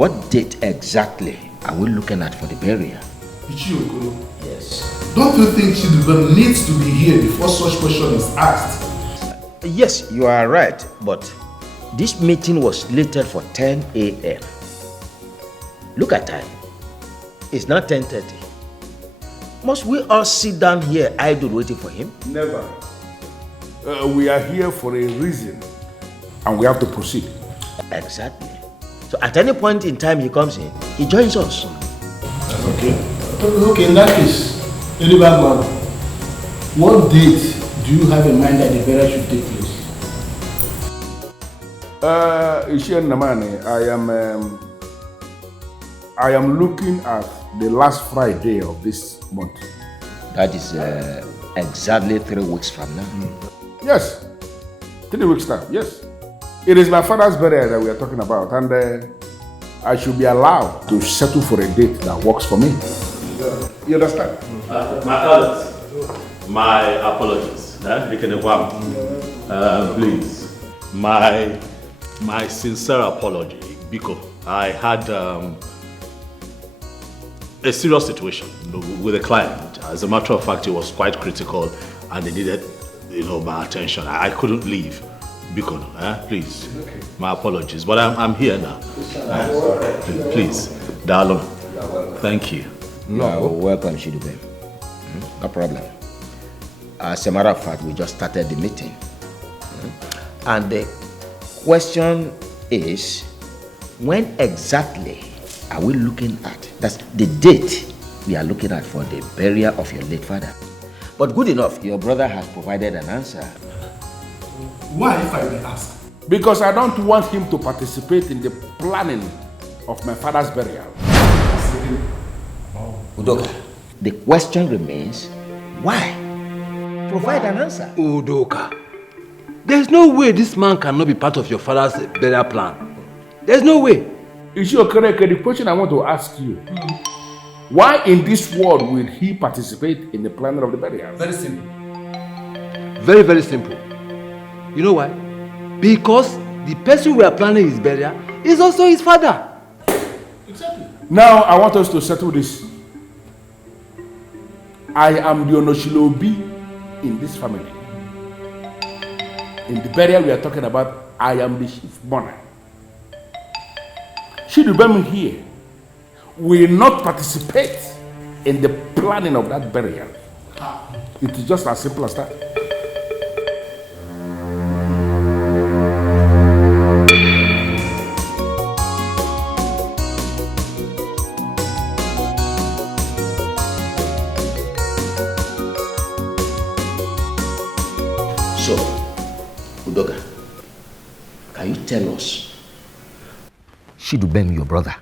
What date exactly are we looking at for the burial? Ichiokolo. Yes. Don't you think Chidubem needs to be here before such question is asked? Yes, you are right, but this meeting was slated for 10 a.m. Look at time. It's now 10:30. Must we all sit down here idle waiting for him? Never. We are here for a reason, and we have to proceed. Exactly. So at any point in time he comes in, he joins us. Okay. Okay, in that case, Elibagwa, what date do you have in mind that the burial should take place? Ishian Namani, I am looking at the last Friday of this month. That is exactly 3 weeks from now. Yes, 3 weeks time, yes. It is my father's burial that we are talking about, and I should be allowed to settle for a date that works for me. You understand? My elders, my apologies. Please, my sincere apology, because I had a serious situation with a client. As a matter of fact, it was quite critical, and they needed, my attention. I couldn't leave. Biko, please. Okay. My apologies, but I'm here now. Please, Dalon. Thank you. No, welcome, Shidube. No problem. As a matter of fact, we just started the meeting. And the question is, when exactly are we looking at? That's the date we are looking at for the burial of your late father. But good enough, your brother has provided an answer. Why, if I may ask? Because I don't want him to participate in the planning of my father's burial. Udoka, the question remains, why? Provide an answer. Udoka, there's no way this man cannot be part of your father's burial plan. There's no way. Ishiokereke, the question I want to ask you, why in this world will he participate in the planning of the burial? Very simple. Very, very simple. You know why? Because the person we are planning his burial is also his father. Exactly. Now I want us to settle this. I am the Onoshilobi in this family. In the burial we are talking about, I am the chief mourner. Shidubem here will not participate in the planning of that burial. It is just as simple as that. So, Udoka, can you tell us, Shidubem, your brother,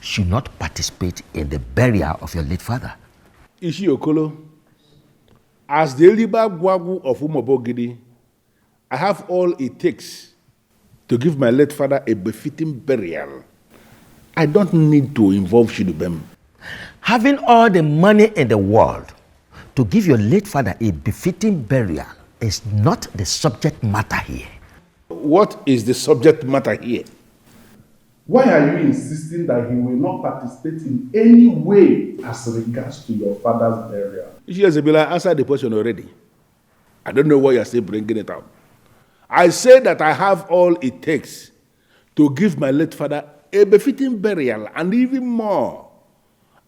should not participate in the burial of your late father? Ishiokolo, as the Eliba Gwagu of Umobogidi, I have all it takes to give my late father a befitting burial. I don't need to involve Shidubem. Having all the money in the world to give your late father a befitting burial is not the subject matter here. What is the subject matter here? Why are you insisting that he will not participate in any way as regards to your father's burial? Ishiyazebila answered the question already. I don't know why you're still bringing it up. I say that I have all it takes to give my late father a befitting burial, and even more.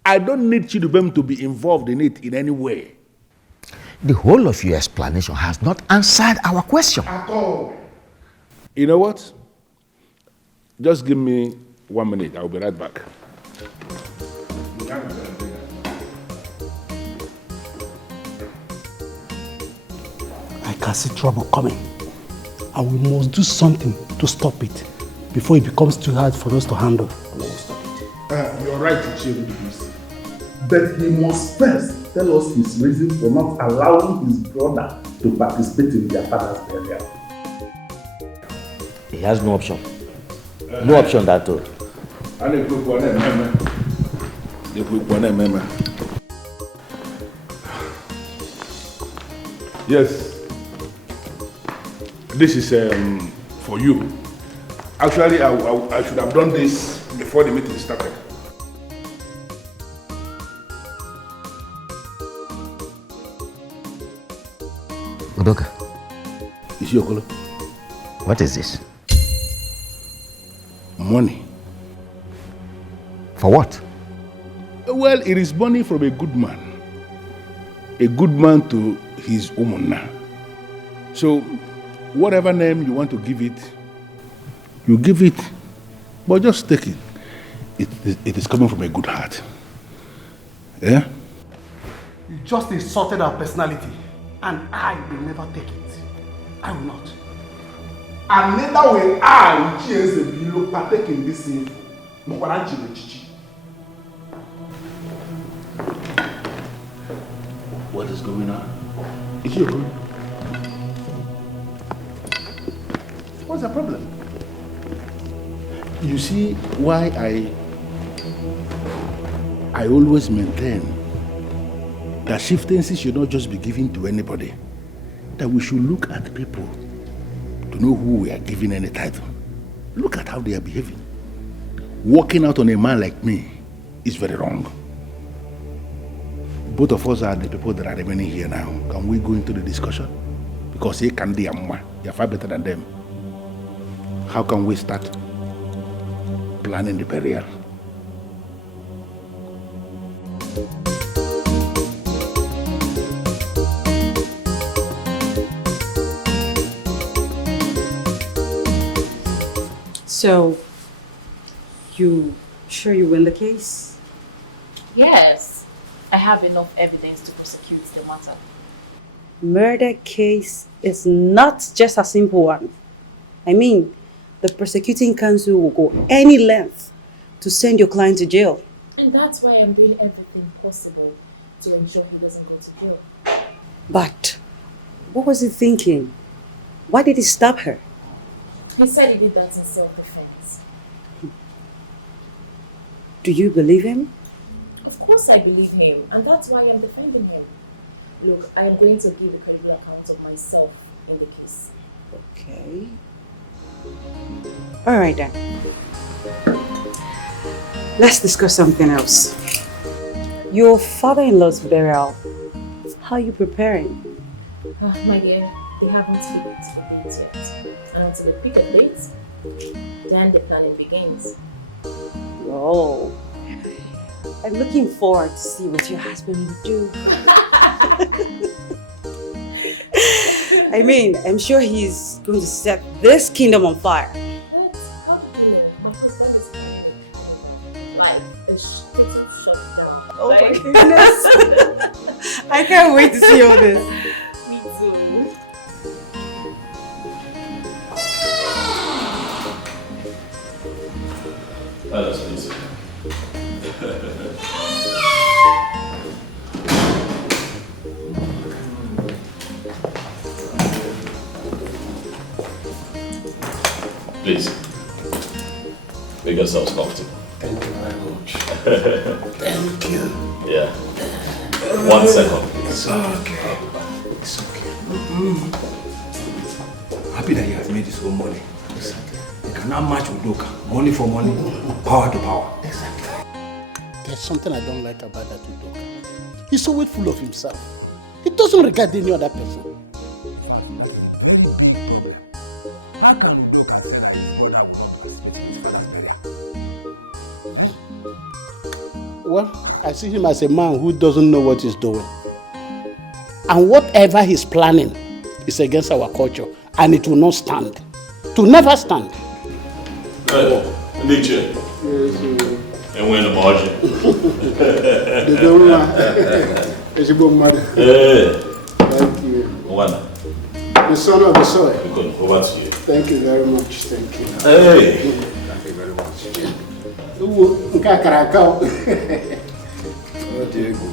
I don't need Chidubem to be involved in it in any way. The whole of your explanation has not answered our question. At all. You know what? Just give me 1 minute. I'll be right back. I can see trouble coming, and we must do something to stop it before it becomes too hard for us to handle. You're right, Ichie. But he must first tell us his reason for not allowing his brother to participate in their father's burial. He has no option. No option at all. Yes. This is for you. Actually, I should have done this before the meeting started. Udoka, Isiokolo, what is this? money. For what? Well, it is money from a good man. A good man to his woman now. So, whatever name you want to give it, you give it, but just take it. It is coming from a good heart. Yeah? You just insulted our personality, and I will never take it. I will not. And neither will I, Chiezebilo, partake in this sin. What is going on? Is you good? What's the problem? You see why I always maintain that chieftaincy should not just be given to anybody. That we should look at people to know who we are giving any title. Look at how they are behaving. Walking out on a man like me is very wrong. Both of us are the people that are remaining here now. Can we go into the discussion? Because he can be you're far better than them. How can we start planning the burial? So, you sure you win the case? Yes, I have enough evidence to prosecute the matter. Murder case is not just a simple one. I mean, the prosecuting counsel will go any length to send your client to jail. And that's why I'm doing everything possible to ensure he doesn't go to jail. But what was he thinking? Why did he stab her? He said he did that in self-defense. Do you believe him? Of course I believe him, and that's why I'm defending him. Look, I am going to give a credible account of myself in the case. Okay. All right then. Let's discuss something else. Your father-in-law's burial. How are you preparing? My dear, they haven't fixed the date yet. And until they pick a date, then the planning begins. Oh, I'm looking forward to see what your husband will do. I mean, I'm sure he's going to set this kingdom on fire. What? How do you know? My husband is planning like a total shutdown. Oh my goodness. I can't wait to see all this. Me too. That's easy. Please, make yourselves comfortable. Thank you very much. Thank you. Yeah. 1 second. It's okay. It's okay. Happy that he has made his own money. He cannot match Udoka. Money for money, power to power. Exactly. There's something I don't like about that Udoka. He's always full of himself. He doesn't regard any other person. Very big problem. How can Udoka say that his brother will not participate in his father's burial? Well, I see him as a man who doesn't know what he's doing. And whatever he's planning is against our culture, and it will not stand. It will never stand. Hey, Nietzsche. And we're in the margin. Hey. Thank you. One. The son of the soil. We could over to you. Thank you very much. Thank you. Hey. Thank you very much. Oh, Diego.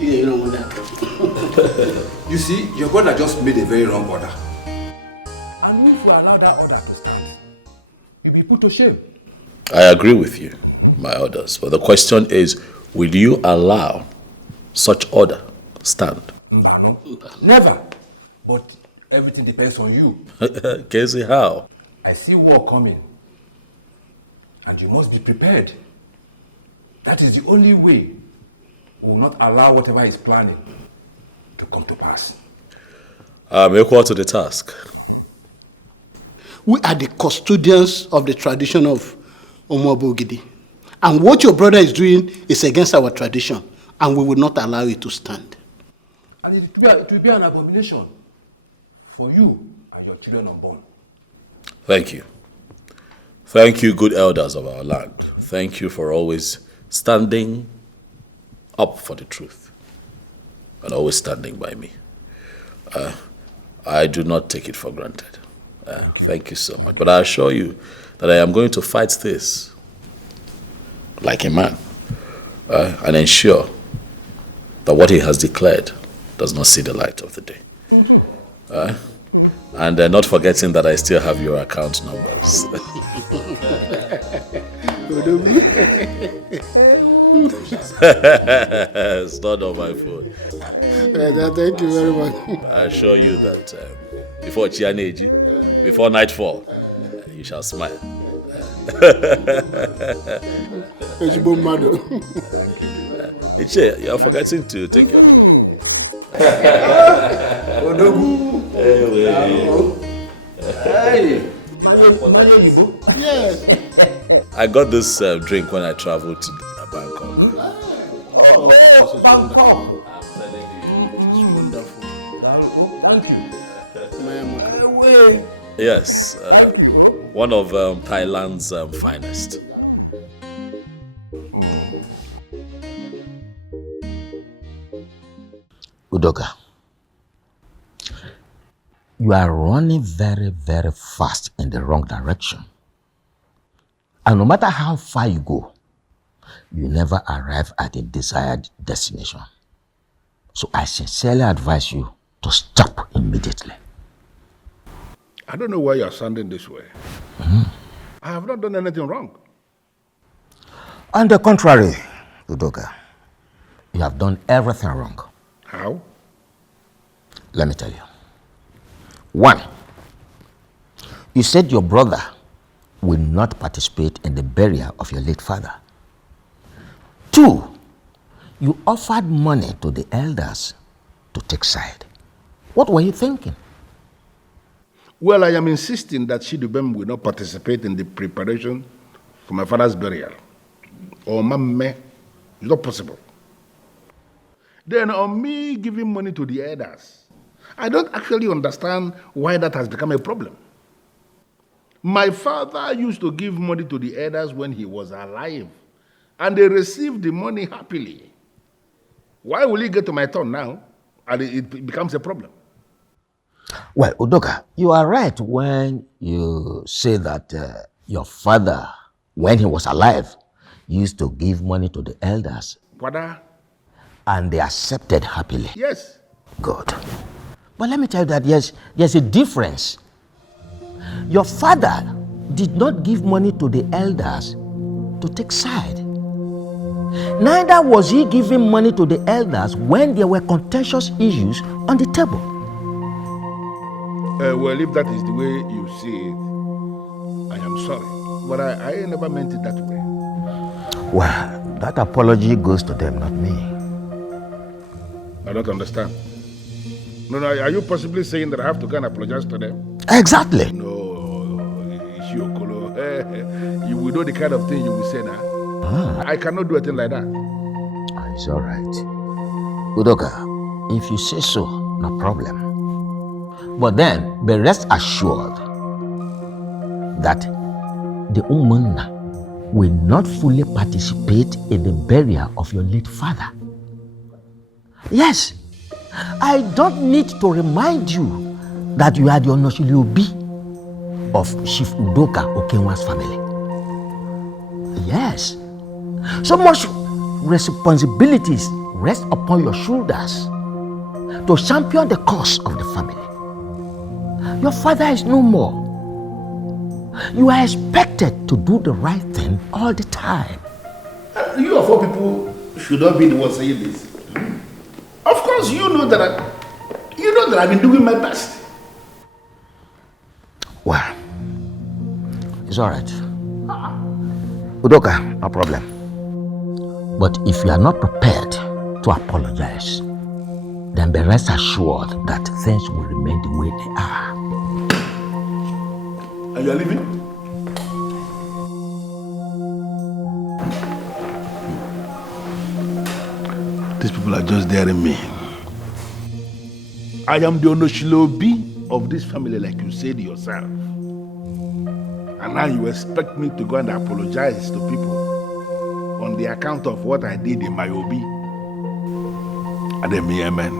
You know that. You see, your brother just made a very wrong order. And if we allow that order to stand, you'll be put to shame. I agree with you, my orders. But the question is, will you allow such order stand? No, never. But everything depends on you. Casey, how? I see war coming. And you must be prepared. That is the only way we will not allow whatever is planning to come to pass. I'm equal to the task. We are the custodians of the tradition of Omobogidi. And what your brother is doing is against our tradition, and we will not allow it to stand. And it will be an abomination for you and your children unborn. Thank you. Thank you, good elders of our land. Thank you for always standing up for the truth and always standing by me. I do not take it for granted. Thank you so much. But I assure you that I am going to fight this like a man and ensure that what he has declared does not see the light of the day. And not forgetting that I still have your account numbers. It's not on my phone. Thank you very much. I assure you that before Chianeji, before nightfall, you shall smile. Iche, you are forgetting to take your drink. Yes. I got this drink when I traveled to Bangkok. Bangkok. I'm telling you. It's wonderful. Thank you. Yes, one of Thailand's finest. Udoka, you are running very, very fast in the wrong direction. And no matter how far you go, you never arrive at a desired destination. So I sincerely advise you to stop immediately. I don't know why you're sounding this way. I have not done anything wrong. On the contrary, Udoka, you have done everything wrong. How? Let me tell you. 1, you said your brother will not participate in the burial of your late father. 2, you offered money to the elders to take side. What were you thinking? Well, I am insisting that Shidubem will not participate in the preparation for my father's burial. Or Mamme, it's not possible. Then on me giving money to the elders, I don't actually understand why that has become a problem. My father used to give money to the elders when he was alive, and they received the money happily. Why will he get to my turn now, and it becomes a problem? Well, Udoka, you are right when you say that your father, when he was alive, used to give money to the elders. Father? And they accepted happily. Yes. Good. But let me tell you that there's a difference. Your father did not give money to the elders to take side. Neither was he giving money to the elders when there were contentious issues on the table. Well, if that is the way you see it, I am sorry. But I never meant it that way. Well, that apology goes to them, not me. I don't understand. No, are you possibly saying that I have to go and apologize to them? Exactly. No, Ishiokolo. You will know the kind of thing you will say now. I cannot do a thing like that. It's all right. Udoka, if you say so, no problem. But then, be rest assured that the Umunna will not fully participate in the burial of your late father. Yes, I don't need to remind you that you are the Onoshiliobi of Chief Udoka Okenwa's family. Yes, so much responsibilities rest upon your shoulders to champion the cause of the family. Your father is no more. You are expected to do the right thing all the time. You of all people should not be the one saying this. Of course, you know that I've been doing my best. Well, It's all right. Udoka, no problem. But if you are not prepared to apologize, then be rest assured that things will remain the way they are. And you are leaving? These people are just daring me. I am the Onoshilobi of this family, like you said yourself. And now you expect me to go and apologize to people on the account of what I did in my Obi. Ademi, amen.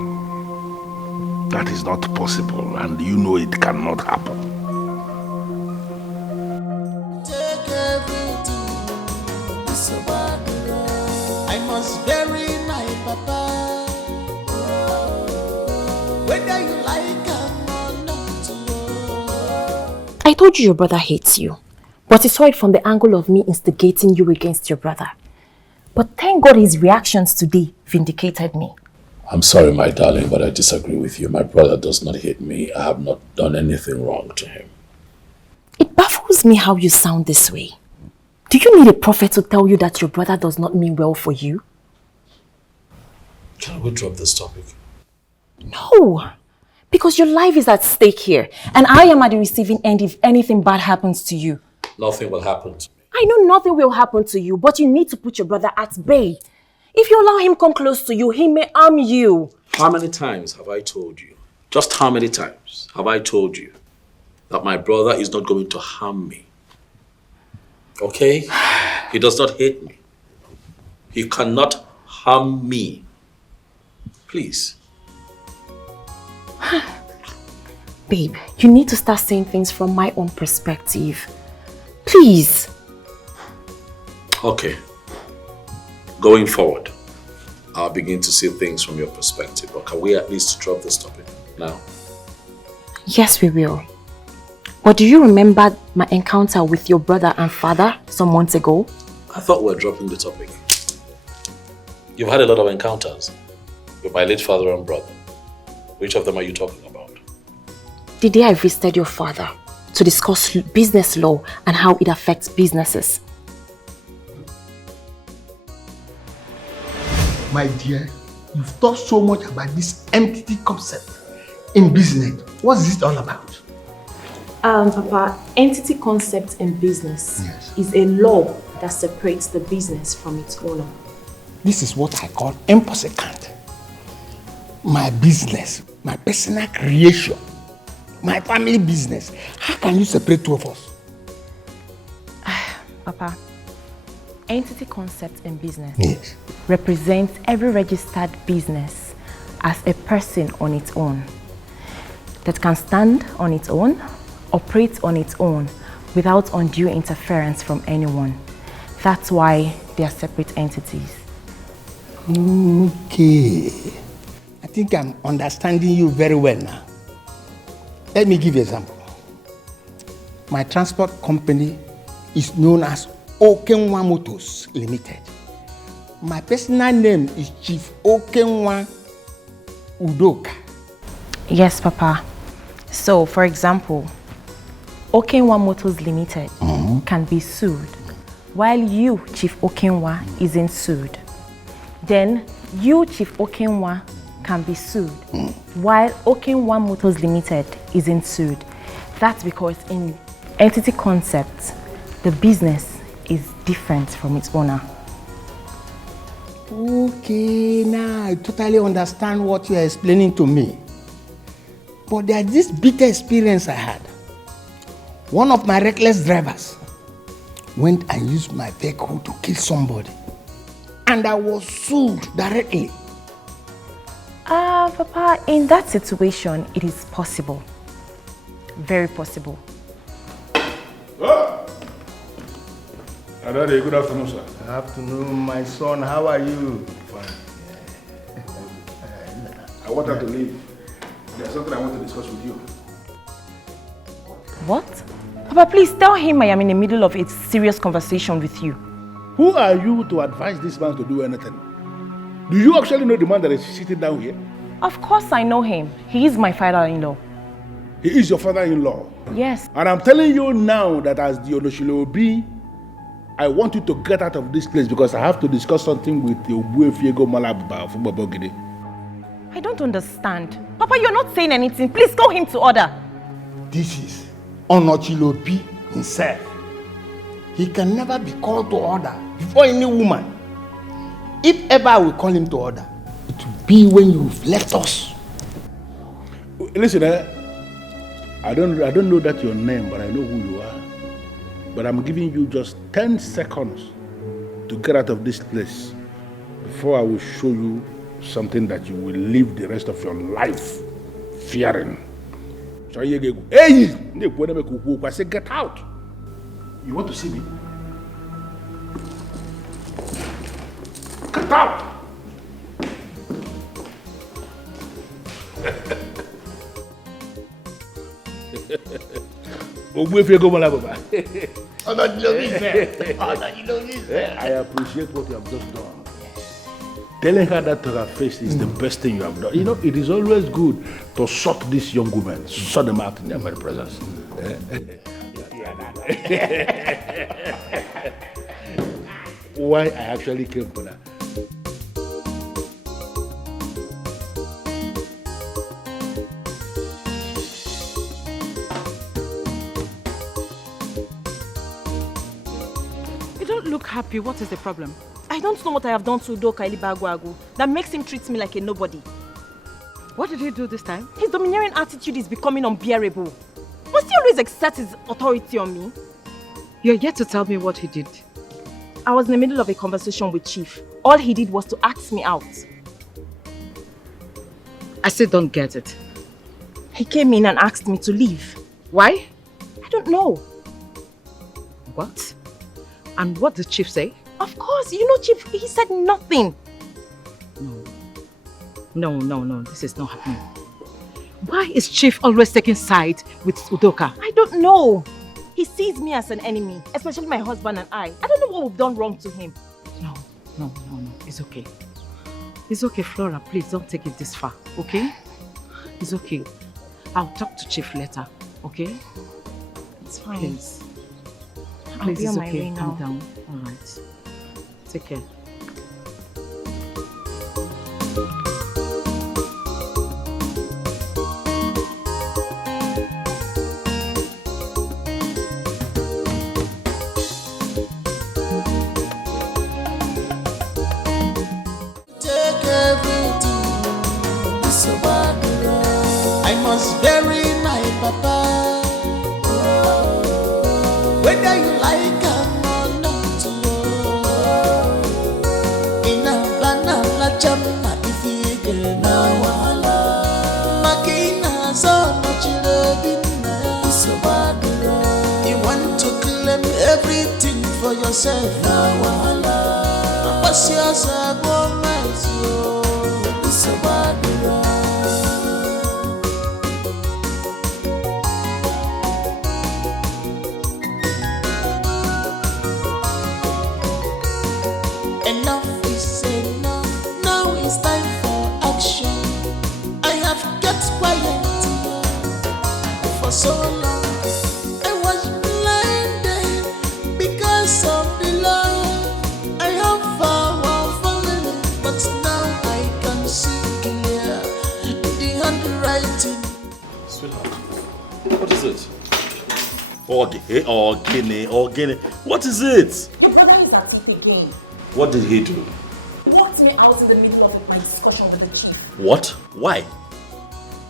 That is not possible, and you know it cannot happen. Take everything, it's about the road. I must bury my papa. Whether you like him or not. I told you your brother hates you, but he saw it from the angle of me instigating you against your brother. But thank God his reactions today vindicated me. I'm sorry, my darling, but I disagree with you. My brother does not hate me. I have not done anything wrong to him. It baffles me how you sound this way. Do you need a prophet to tell you that your brother does not mean well for you? Can we drop this topic? No, because your life is at stake here, and I am at the receiving end if anything bad happens to you. Nothing will happen to me. I know nothing will happen to you, but you need to put your brother at bay. If you allow him come close to you, he may harm you. How many times have I told you, just how many times have I told you that my brother is not going to harm me? Okay? He does not hate me. He cannot harm me. Please. Babe, you need to start saying things from my own perspective. Please. Okay. Going forward, I'll begin to see things from your perspective. But can we at least drop this topic now? Yes, we will. But do you remember my encounter with your brother and father some months ago? I thought we were dropping the topic. You've had a lot of encounters with my late father and brother. Which of them are you talking about? The day I visited your father to discuss business law and how it affects businesses. My dear, you've talked so much about this entity concept in business. What's this all about? Papa, entity concept in business is a law that separates the business from its owner. This is what I call impossible. My business, my personal creation, my family business. How can you separate two of us? Papa, entity concept in business Yes. represents every registered business as a person on its own that can stand on its own, operate on its own without undue interference from anyone. That's why they are separate entities. Okay. I think I'm understanding you very well now. Let me give you an example. My transport company is known as Okenwa Motors Limited. My personal name is Chief Okenwa Udoka. Yes, Papa. So, for example, Okenwa Motors Limited can be sued, while you, Chief Okenwa, isn't sued. Then, you, Chief Okenwa, can be sued, while Okenwa Motors Limited isn't sued. That's because in entity concept, the business is different from its owner. Okay, now I totally understand what you are explaining to me. But there's this bitter experience I had. One of my reckless drivers went and used my vehicle to kill somebody. And I was sued directly. Papa, in that situation, it is possible. Very possible. Adade, good afternoon, sir. Good afternoon, my son. How are you? Fine. I want her to leave. There's something I want to discuss with you. What? Papa, please tell him I am in the middle of a serious conversation with you. Who are you to advise this man to do anything? Do you actually know the man that is sitting down here? Of course I know him. He is my father-in-law. He is your father-in-law. Yes. And I'm telling you now that as the Onoshilobi, I want you to get out of this place because I have to discuss something with the Obuefiego Malabba from Babogide. I don't understand. Papa, you're not saying anything. Please call him to order. This is Onochilobi himself. He can never be called to order before any woman. If ever I will call him to order, it will be when you've left us. Listen, I don't know that your name, but I know who you are. But I'm giving you just 10 seconds to get out of this place before I will show you something that you will live the rest of your life fearing. So hey, I say get out. You want to see me? Get out. I appreciate what you have just done. Telling her that to her face is the best thing you have done. You know, it is always good to shock these young women, shut them out in their very presence. Why I actually came for that. You don't look happy. What is the problem? I don't know what I have done to Udoka Ilibagwagu that makes him treat me like a nobody. What did he do this time? His domineering attitude is becoming unbearable. Must he always exert his authority on me? You're yet to tell me what he did. I was in the middle of a conversation with Chief. All he did was to ask me out. I still don't get it. He came in and asked me to leave. Why? I don't know. What? And what did Chief say? Of course, you know Chief, he said nothing. No, this is not happening. Why is Chief always taking sides with Udoka? I don't know. He sees me as an enemy, especially my husband and I. I don't know what we've done wrong to him. No. It's okay. It's okay, Flora. Please don't take it this far, okay? It's okay. I'll talk to Chief later, okay? It's fine. Please. I'll be Please, on it's my okay. way now. Calm down. All right. Take care. Take everything, so I must bury my papa. Whether you like him or not, in a banana chama if you get now. Makina so much loving, so you want to claim everything for yourself now. What's yours? Enough is enough. Now it's time for action. I have kept quiet for so long. I was blinded because of the love I have for our family, but now I can see clear the handwriting. Sweetheart, what is it? Organic. What is it? Your brother is at it again. What did he do? He walked me out in the middle of my discussion with the Chief. What? Why?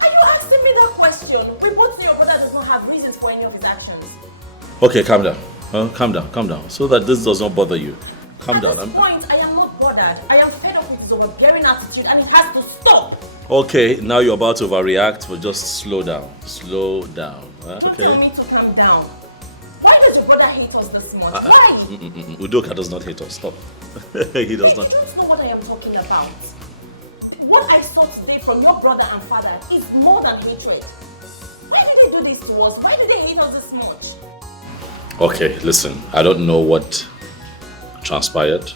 Are you asking me that question? We both know your brother does not have reasons for any of his actions. Okay, calm down. Calm down. So that this does not bother you. Calm down. At this point, I am not bothered. I am fed up with his overbearing attitude and it has to stop. Okay, now you're about to overreact, but just slow down. Slow down. Okay? Tell me to calm down. Why does your brother hate us this much? Why? Udoka does not hate us. Stop. He does not. You don't know what I am talking about. What I saw today from your brother and father is more than hatred. Why did they do this to us? Why do they hate us this much? Okay, listen. I don't know what transpired,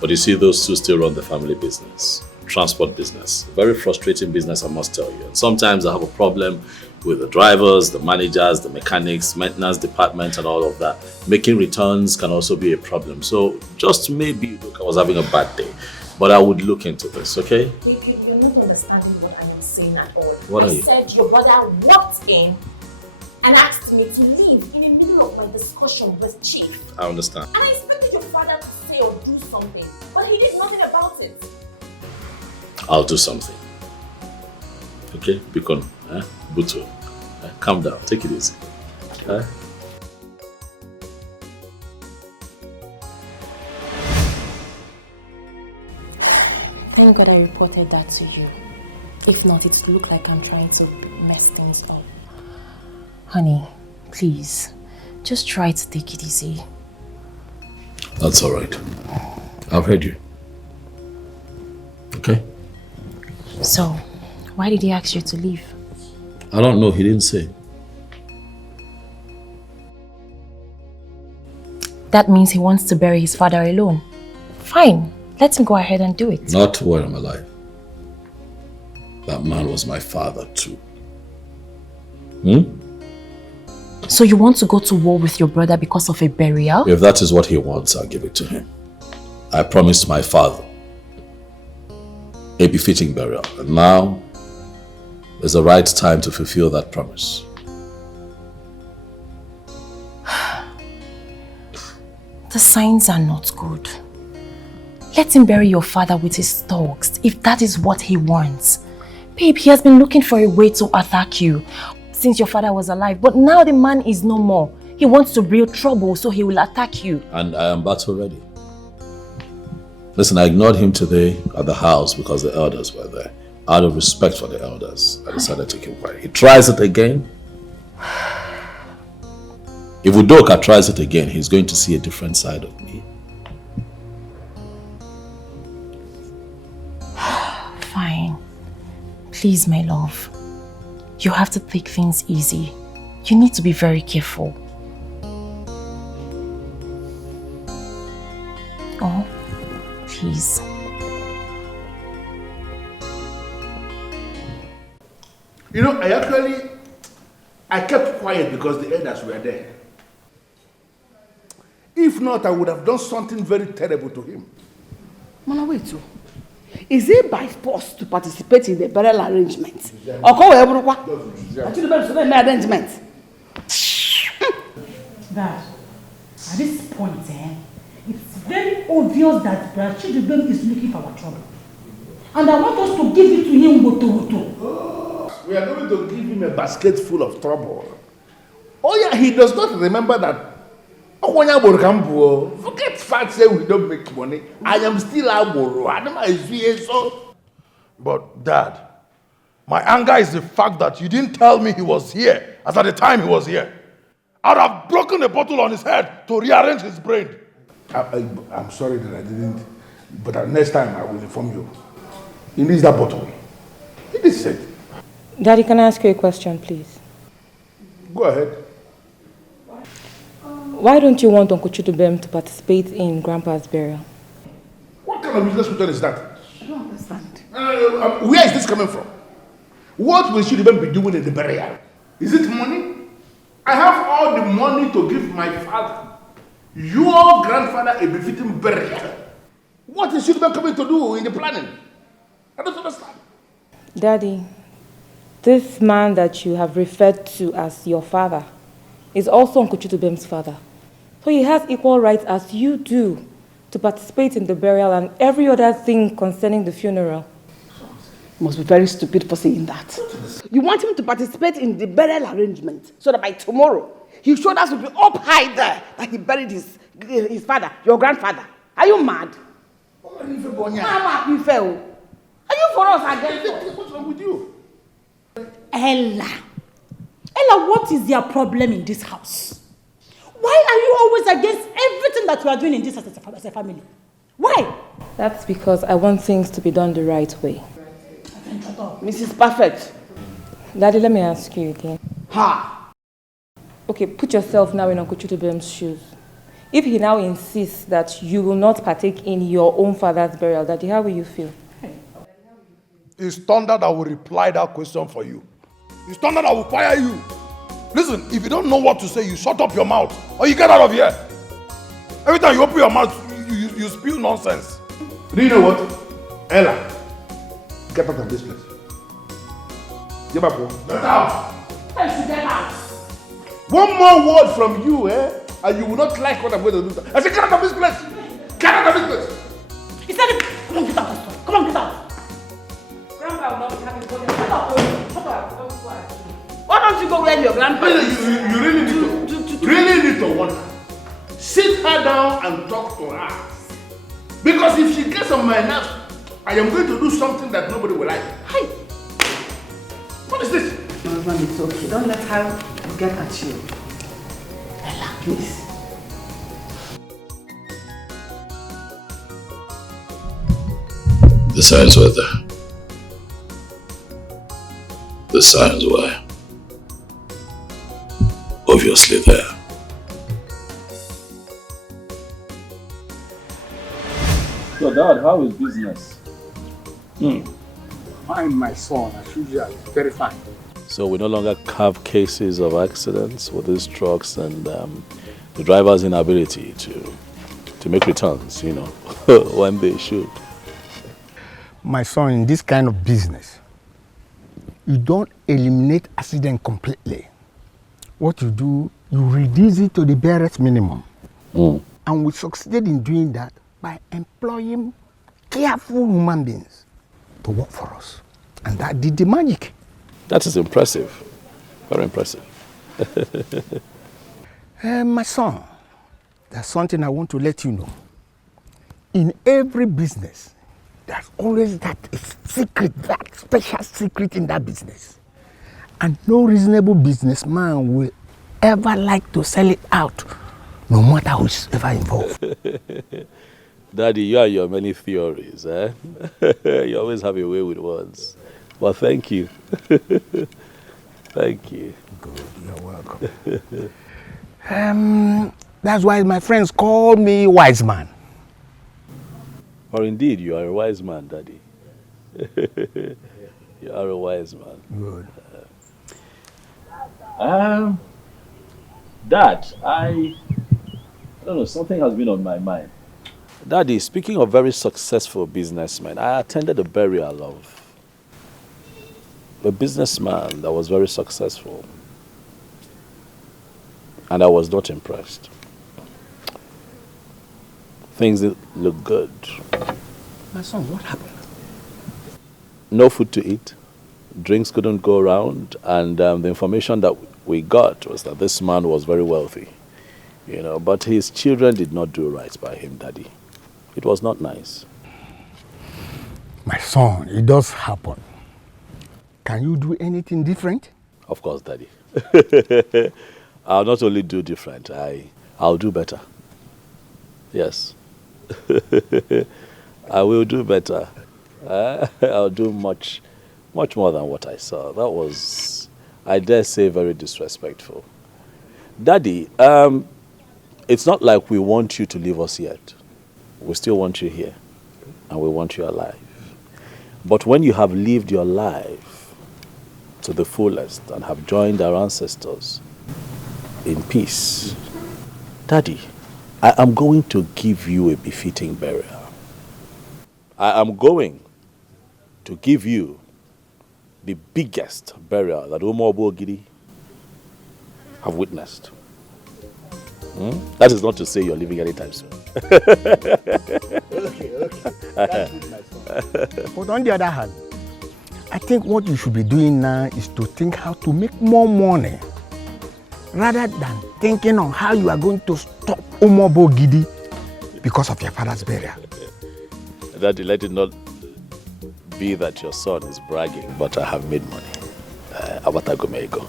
but you see, those two still run the family business. Transport business. Very frustrating business, I must tell you. And sometimes I have a problem with the drivers, the managers, the mechanics, maintenance department, and all of that. Making returns can also be a problem. So just maybe look, I was having a bad day, but I would look into this, okay? You're not understanding what I am saying at all. What are you? I said your brother walked in and asked me to leave in the middle of my discussion with Chief. I understand. And I expected your father to say or do something, but he did nothing about it. I'll do something. Okay? Bikon, Buto, calm down, take it easy. Thank God I reported that to you. If not, it would look like I'm trying to mess things up. Honey, please, just try to take it easy. That's all right. I've heard you. Okay? So, why did he ask you to leave? I don't know, he didn't say. That means he wants to bury his father alone. Fine, let him go ahead and do it. Not while I'm alive. That man was my father too. So you want to go to war with your brother because of a burial? If that is what he wants, I'll give it to him. I promised my father a befitting burial, and now is the right time to fulfill that promise. The signs are not good. Let him bury your father with his thugs if that is what he wants. Babe, he has been looking for a way to attack you since your father was alive, but now the man is no more. He wants to breed trouble, so he will attack you. And I am battle ready. Listen, I ignored him today at the house because the elders were there. Out of respect for the elders, I decided to keep quiet. He tries it again. If Udoka tries it again, he's going to see a different side of me. Fine. Please, my love. You have to take things easy. You need to be very careful. Oh, please. You know, I kept quiet because the elders were there. If not, I would have done something very terrible to him. Mama, wait. Is it by force to participate in the burial arrangement? Or call everyone? Actually, the arrangement. Dad, at this point, it's very obvious that Brachidubem is looking for our trouble. And I want us to give it to him woto. We are going to give him a basket full of trouble. Oh yeah, he does not remember that. Forget facts, say we don't make money. I am still so. But Dad, my anger is the fact that you didn't tell me he was here as at the time he was here. I'd have broken a bottle on his head to rearrange his brain. I'm sorry that I didn't, but next time I will inform you. He needs that bottle. It is said. Daddy, can I ask you a question, please? Go ahead. Why don't you want Uncle Chidubem to participate in Grandpa's burial? What kind of business question is that? I don't understand. Where is this coming from? What will Chidubem be doing in the burial? Is it money? I have all the money to give my father, your grandfather, a befitting burial. What is Chidubem coming to do in the planning? I don't understand. Daddy, this man that you have referred to as your father is also Uncle Chidubem's father. So he has equal rights as you do to participate in the burial and every other thing concerning the funeral. You must be very stupid for saying that. You want him to participate in the burial arrangement so that by tomorrow his shoulders will be up high there that he buried his father, your grandfather. Are you mad? Are you for us again? What's wrong with you? Ella, what is your problem in this house? Why are you always against everything that we are doing in this as a family? Why? That's because I want things to be done the right way. Mrs. Perfect. Daddy, let me ask you again. Ha! Okay, put yourself now in Uncle Chidubem's shoes. If he now insists that you will not partake in your own father's burial, Daddy, how will you feel? It's Thunder that will reply that question for you. It's thunder that will fire you. Listen, if you don't know what to say, you shut up your mouth or you get out of here. Every time you open your mouth, you spew nonsense. Do you know what? Ella, get out of this place. Get out. Get out. Get out. One more word from you, and you will not like what I'm going to do. I said, get out of this place. Get out of this place. He said, come on, get out. Come on, get out. Grandpa will not be happy for you. Shut up. Why don't you go where your grandpa is? You really need to warn her. Sit her down and talk to her. Because if she gets on my nerves, I am going to do something that nobody will like. Hi. What is this? My husband, it's okay. Don't let her get at you. Ella, please. The signs were there. The signs were obviously there. So Dad, how is business? Fine, my son, as usual, very fine. So we no longer have cases of accidents with these trucks and the driver's inability to make returns, you know, when they should. My son, in this kind of business, you don't eliminate accident completely. What you do, you reduce it to the barest minimum. And we succeeded in doing that by employing careful human beings to work for us. And that did the magic. That is impressive. Very impressive. My son, there's something I want to let you know. In every business, there's always that secret, that special secret in that business. And no reasonable businessman will ever like to sell it out, no matter who's ever involved. Daddy, you and your many theories, eh? You always have a way with words. Well, thank you. Thank you. Good, you're welcome. That's why my friends call me wise man. Or indeed, you are a wise man, Daddy. You are a wise man. Good. Dad, I don't know, something has been on my mind. Daddy, speaking of very successful businessmen, I attended a burial of a businessman that was very successful. And I was not impressed. Things didn't look good. My son, what happened? No food to eat. Drinks couldn't go around. And the information that we got was that this man was very wealthy. You know, but his children did not do right by him, Daddy. It was not nice. My son, it does happen. Can you do anything different? Of course, Daddy. I'll not only do different, I'll do better. Yes. I will do better. I'll do much more than what I saw. That was, I dare say, very disrespectful. Daddy, it's not like we want you to leave us yet. We still want you here, and we want you alive. But when you have lived your life to the fullest and have joined our ancestors in peace, Daddy, I am going to give you a befitting burial. I am going to give you the biggest burial that Umobo Gidi have witnessed. That is not to say you're leaving anytime soon. Okay. That's good, my son. But on the other hand, I think what you should be doing now is to think how to make more money rather than thinking on how you are going to stop Umobo Gidi because of your father's burial. Daddy, let it not be that your son is bragging, but I have made money. Abatagomego.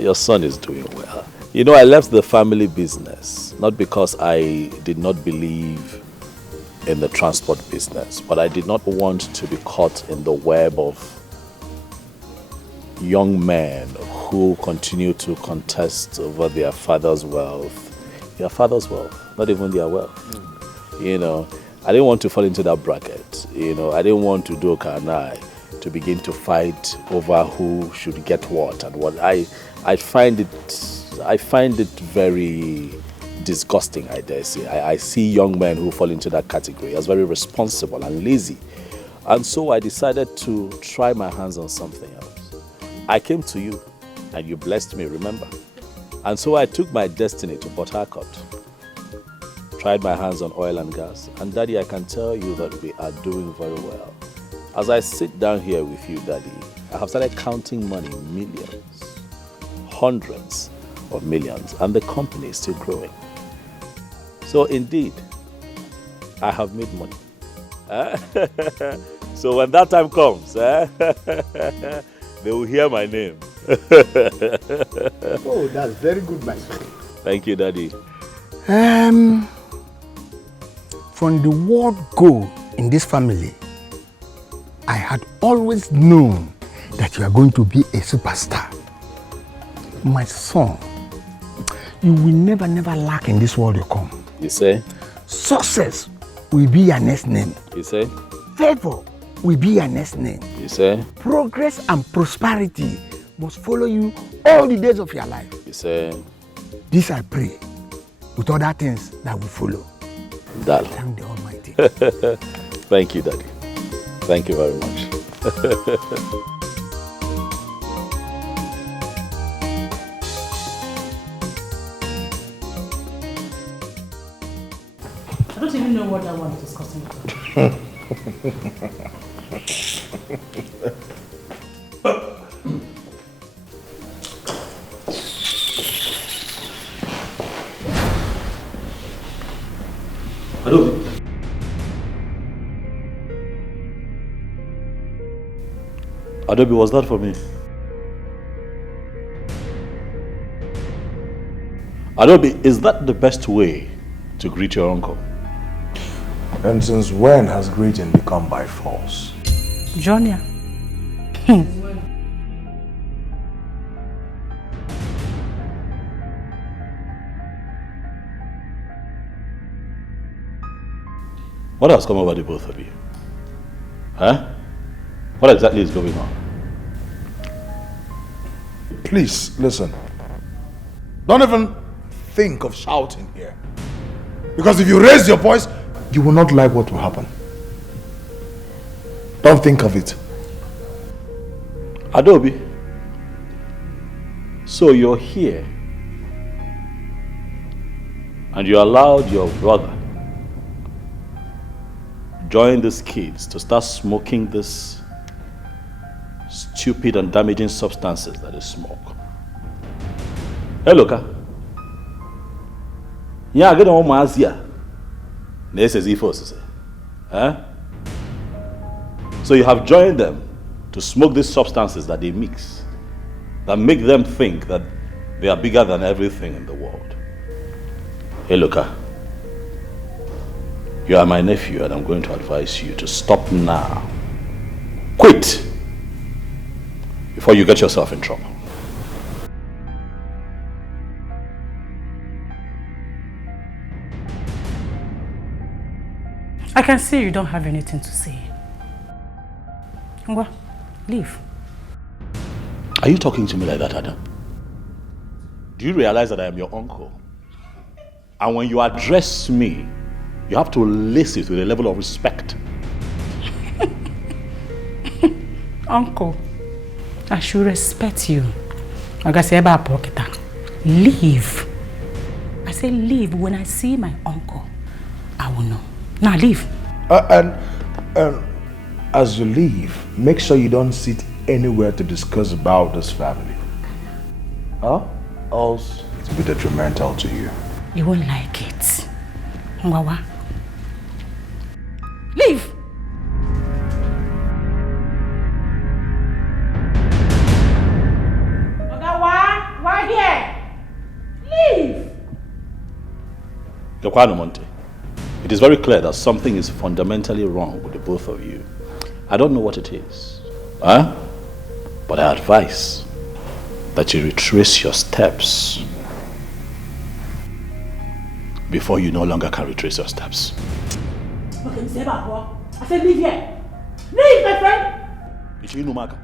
Your son is doing well. You know, I left the family business, not because I did not believe in the transport business, but I did not want to be caught in the web of young men who continue to contest over their father's wealth. Their father's wealth, not even their wealth. You know, I didn't want to fall into that bracket. You know, I didn't want to do Kanai. to begin to fight over who should get what and what. I find it very disgusting, I dare say. I see young men who fall into that category as very responsible and lazy. And so I decided to try my hands on something else. I came to you and you blessed me, remember? And so I took my destiny to Port Harcourt. Tried my hands on oil and gas. And Daddy, I can tell you that we are doing very well. As I sit down here with you, Daddy, I have started counting money, millions, hundreds of millions, and the company is still growing. So indeed, I have made money. So when that time comes, they will hear my name. Oh, that's very good, my son. Thank you, Daddy. From the word go in this family, I had always known that you are going to be a superstar. My son, you will never lack in this world you come. You say? Success will be your next name. You say? Favor will be your next name. You say? Progress and prosperity must follow you all the days of your life. You say? This I pray, with other things that will follow. Daddy. Thank the Almighty. Thank you, Daddy. Thank you very much. I don't even know what that one is discussing. Adobe, was that for me? Adobe, is that the best way to greet your uncle? And since when has greeting become by force? Junior. What has come over the both of you? Huh? What exactly is going on? Please, listen. Don't even think of shouting here. Because if you raise your voice, you will not like what will happen. Don't think of it. Adobe, so you're here and you allowed your brother join these kids to start smoking this stupid and damaging substances that is smoke. Hey, look. Yeah, I get on my Asia. This is E4. So you have joined them to smoke these substances that they mix, that make them think that they are bigger than everything in the world. Hey, look. You are my nephew and I'm going to advise you to stop now. Quit! Before you get yourself in trouble. I can see you don't have anything to say. Ngwa, leave. Are you talking to me like that, Adam? Do you realize that I am your uncle? And when you address me, you have to lace it with a level of respect. Uncle, I should respect you. Like I say about pocket. Leave. I say leave. When I see my uncle, I will know. Now leave. And as you leave, make sure you don't sit anywhere to discuss about this family. Huh? Else it will be detrimental to you. You won't like it. Ngwawa. Leave! Why here? Leave! Yokwano Monte, it is very clear that something is fundamentally wrong with the both of you. I don't know what it is. But I advise that you retrace your steps before you no longer can retrace your steps. Okay, I said leave here. Leave, my friend! Numaka.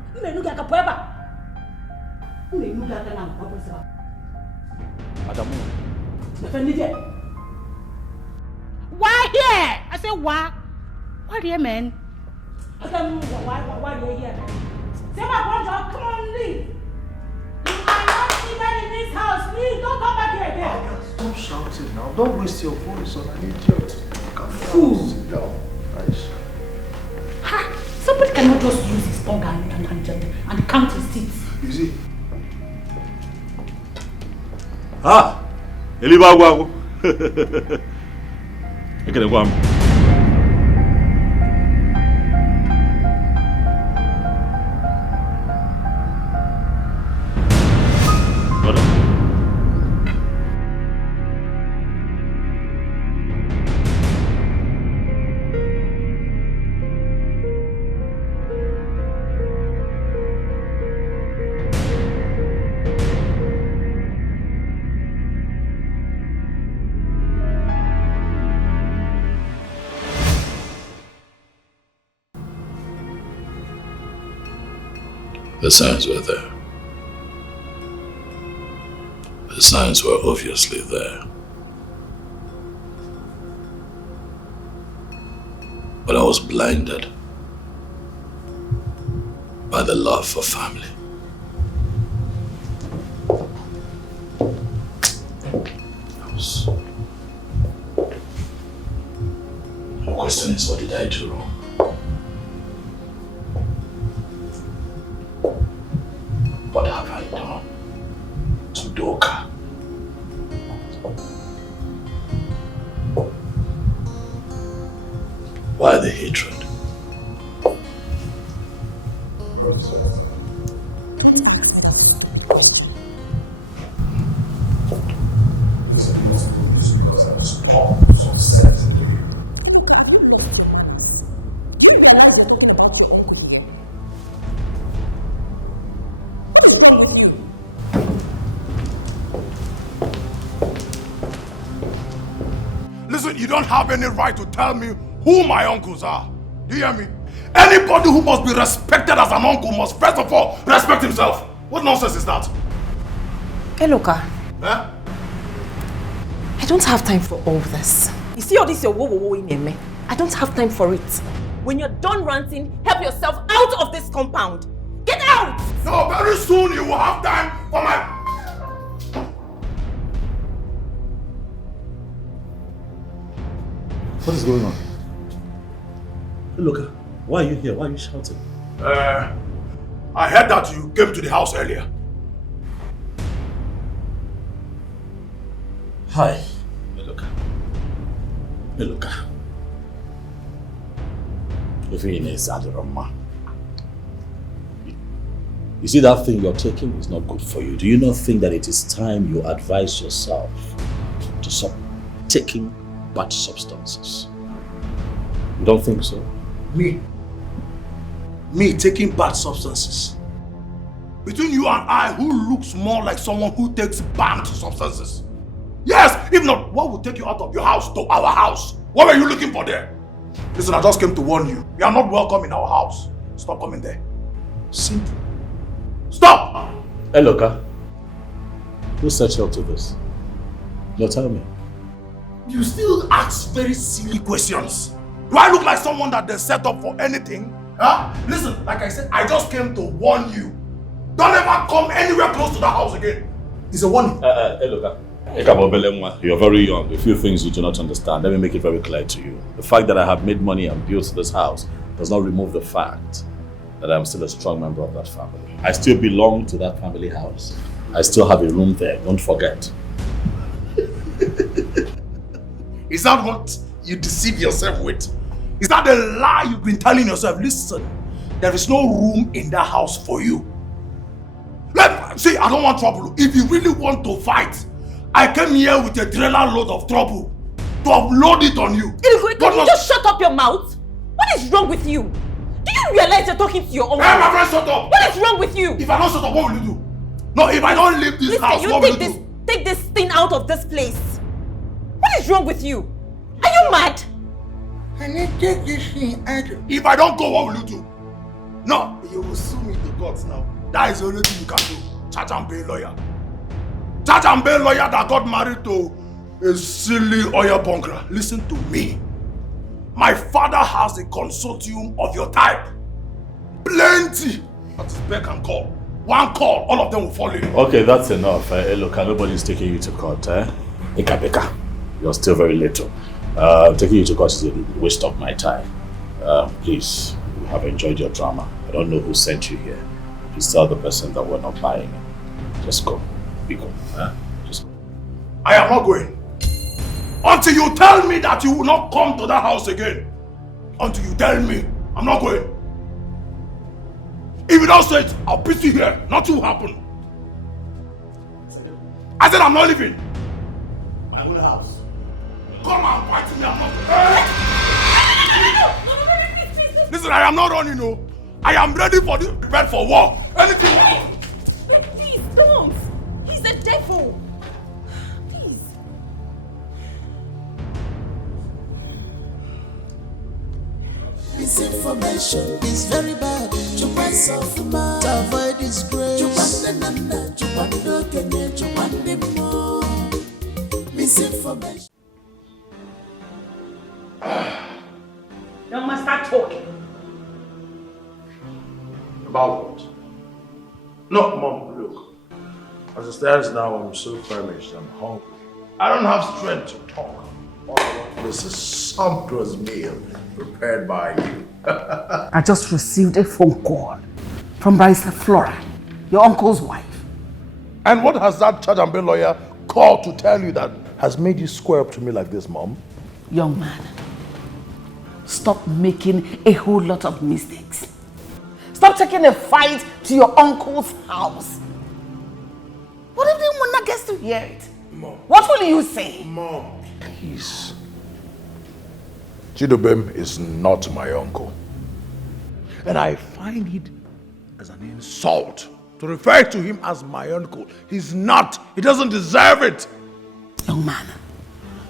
Why here? I said, why? Why here, man? I don't know why you're here. Say my brother, come on, leave. You are not even in this house. Please don't come back here again. Stop shouting now. Don't waste your voice on an idiot. Fool. Sit down. Nice. Ha! Somebody cannot just use his organ and count his teeth. You see? Ah! Elibago. I can go. The signs were there. The signs were obviously there. But I was blinded by the love for family. The question is, what did I do wrong? What have I done to Doka? Why the hatred? Listen, you must do this because I must pump some sense into you. What's wrong with you? Listen, you don't have any right to tell me who my uncles are. Do you hear me? Anybody who must be respected as an uncle must first of all respect himself. What nonsense is that? Eloka. Huh? I don't have time for all this. You see all this your wo in me? I don't have time for it. When you're done ranting, help yourself out of this compound. Get out! No, very soon you will have time for my... What is going on? Hey, look, why are you here? Why are you shouting? I heard that you came to the house earlier. Hi. Hey, look. Hey, look. If you're in a Zadirama, you see that thing you're taking is not good for you. Do you not think that it is time you advise yourself to stop taking bad substances? You don't think so? Me taking bad substances? Between you and I, who looks more like someone who takes banned substances? Yes, if not, what would take you out of your house to our house? What were you looking for there? Listen, I just came to warn you. You are not welcome in our house. Stop coming there. Simple. Stop! Hey, look, who set you up to this? No, tell me. You still ask very silly questions. Do I look like someone that they set up for anything? Huh? Listen, like I said, I just came to warn you. Don't ever come anywhere close to the house again. It's a warning. Hey, look, you're very young. A few things you do not understand. Let me make it very clear to you. The fact that I have made money and built this house does not remove the fact that I'm still a strong member of that family. I still belong to that family house. I still have a room there, don't forget. Is that what you deceive yourself with? Is that the lie you've been telling yourself? Listen, there is no room in that house for you. See, I don't want trouble. If you really want to fight, I came here with a trailer load of trouble to upload it on you. Can you just shut up your mouth? What is wrong with you? Do you realize you're talking to your own? Hey, my friend, shut up! What is wrong with you? If I don't shut up, what will you do? No, if I don't leave this house, what will you do? Take this thing out of this place. What is wrong with you? Are you mad? I need to take this thing out. If I don't go, what will you do? No, you will sue me to court now. That is the only thing you can do. Charge and bail lawyer. Charge and bail lawyer that got married to a silly oil bunker. Listen to me. My father has a consortium of your type. Plenty. That's beck and call. One call, all of them will fall in. Okay, that's enough. Look, nobody's taking you to court. Beka. You're still very little. Taking you to court is a waste of my time. Please, we have enjoyed your drama. I don't know who sent you here. Please tell the person that we're not buying it. Just go. Be go. Just go. I am not going. Until you tell me that you will not come to that house again. Until you tell me, I'm not going. If you don't say it, I'll beat you here. Nothing will happen. I said I'm not leaving. My own house. Come and fight me, I'm not. Listen, I am not running, no. I am ready for this bed for war. Anything will happen. Please don't. He's a devil. Please. Misinformation is very bad. You want something to avoid disgrace. You want the nana, you want the Kenya, you want the more. Misinformation. You must start talking. About what? No, Mom, look. As it stands now, I'm so famished, I'm hungry. I don't have strength to talk. All I want is a sumptuous meal prepared by you. I just received a phone call from Barrister Flora, your uncle's wife. And what has that charge and bail lawyer called to tell you that has made you square up to me like this, Mom? Young man, stop making a whole lot of mistakes. Stop taking a fight to your uncle's house. What if the woman gets to hear it? Mom. What will you say? Mom, please. Chidubem is not my uncle. And I find it as an insult to refer to him as my uncle. He's not. He doesn't deserve it. Young man,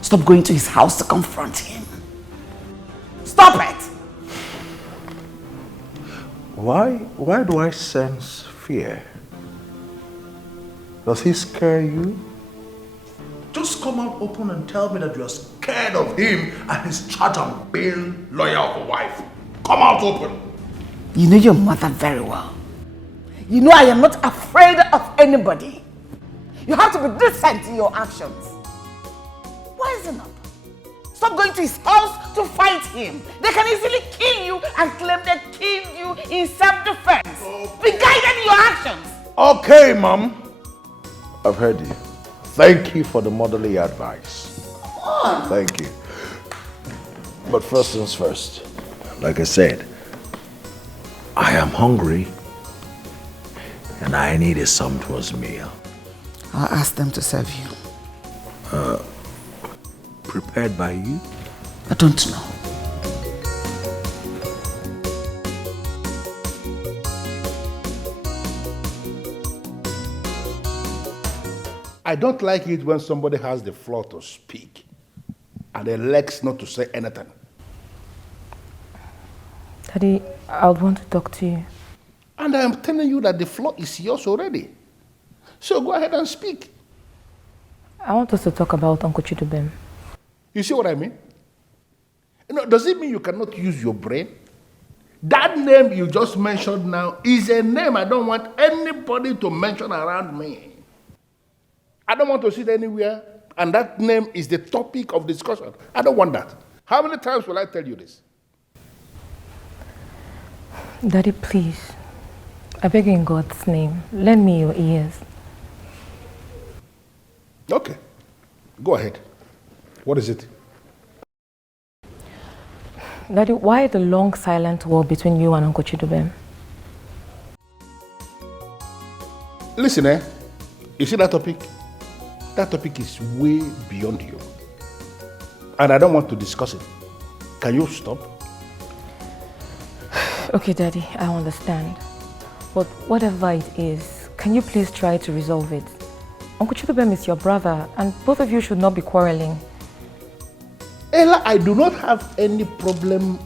stop going to his house to confront him. Stop it! Why do I sense fear? Does he scare you? Just come out open and tell me that you're scared of him and his charge and bail lawyer of a wife. Come out open. You know your mother very well. You know I am not afraid of anybody. You have to be decent in your actions. Wisen up. Stop going to his house to fight him. They can easily kill you and claim they killed you in self-defense. Be guided in your actions. Okay, Mom. I've heard you. Thank you for the motherly advice. Come on. Thank you. But first things first, like I said, I am hungry and I need a sumptuous meal. I'll ask them to serve you. Prepared by you? I don't know. I don't like it when somebody has the floor to speak and the legs not to say anything. Daddy, I want to talk to you. And I am telling you that the floor is yours already. So go ahead and speak. I want us to talk about Uncle Chidubem. You see what I mean? You know, does it mean you cannot use your brain? That name you just mentioned now is a name I don't want anybody to mention around me. I don't want to sit anywhere and that name is the topic of discussion. I don't want that. How many times will I tell you this? Daddy, please. I beg you in God's name, lend me your ears. Okay. Go ahead. What is it? Daddy, why the long silent war between you and Uncle Chidubem? Listen, you see that topic? That topic is way beyond you. And I don't want to discuss it. Can you stop? Okay, Daddy, I understand. But whatever it is, can you please try to resolve it? Uncle Chidubem is your brother, and both of you should not be quarreling. Ella, I do not have any problem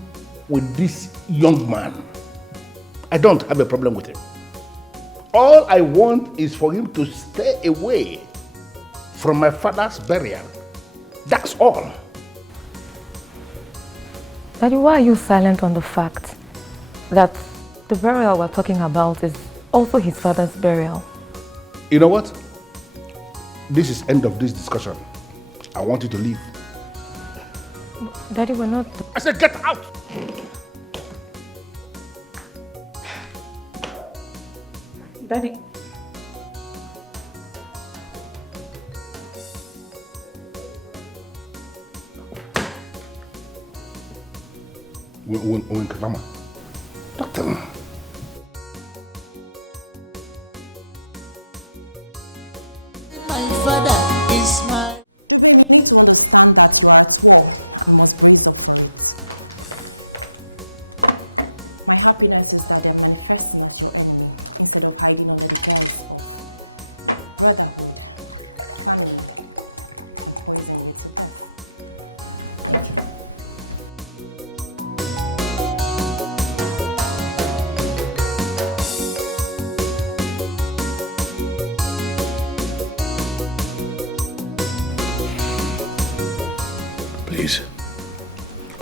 with this young man. I don't have a problem with him. All I want is for him to stay away from my father's burial. That's all. Daddy, why are you silent on the fact that the burial we're talking about is also his father's burial? You know what? This is end of this discussion. I want you to leave. Daddy, we're not... I said get out! Daddy... Mama. Doctor. My father is my... My happiness is that they're manifesting as your enemy instead of hiding on them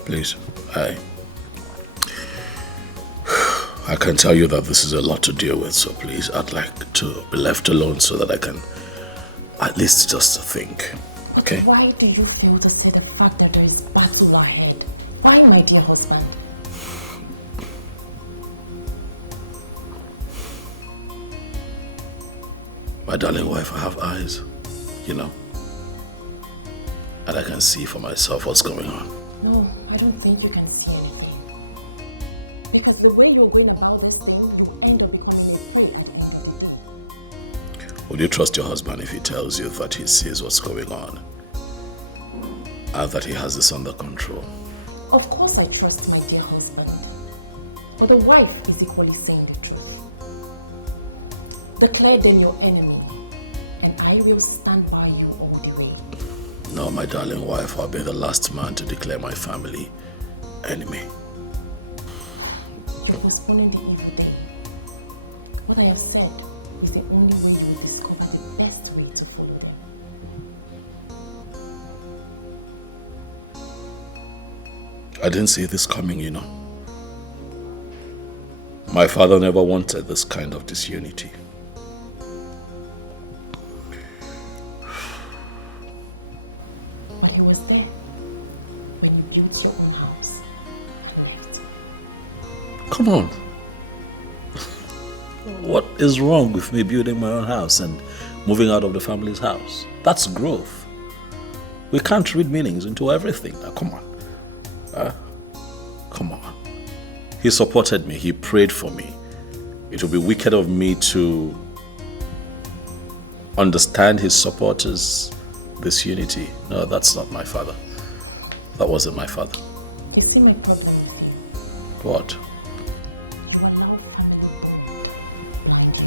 Please, I can tell you that this is a lot to deal with, so please, I'd like to be left alone so that I can at least just think, okay? Why do you feel to say the fact that there is battle ahead? Why, my dear husband? My darling wife, I have eyes, you know, and I can see for myself what's going on. No, I don't think you can see anything. Because the way you bring about this thing, you end up becoming a prayer. Would you trust your husband if he tells you that he sees what's going on and that he has this under control? Of course I trust my dear husband. But the wife is equally saying the truth. Declare them your enemy, and I will stand by you all the way. No, my darling wife, I'll be the last man to declare my family enemy. You're postponing the evil day. What I have said is the only way you will discover the best way to follow them. I didn't see this coming, you know. My father never wanted this kind of disunity. But he was there when you built your own house and left. Come on. What is wrong with me building my own house and moving out of the family's house? That's growth. We can't read meanings into everything. Now, come on. Come on. He supported me. He prayed for me. It would be wicked of me to understand his supporters' disunity. No, that's not my father. That wasn't my father. You see my problem? What? You are now family like you.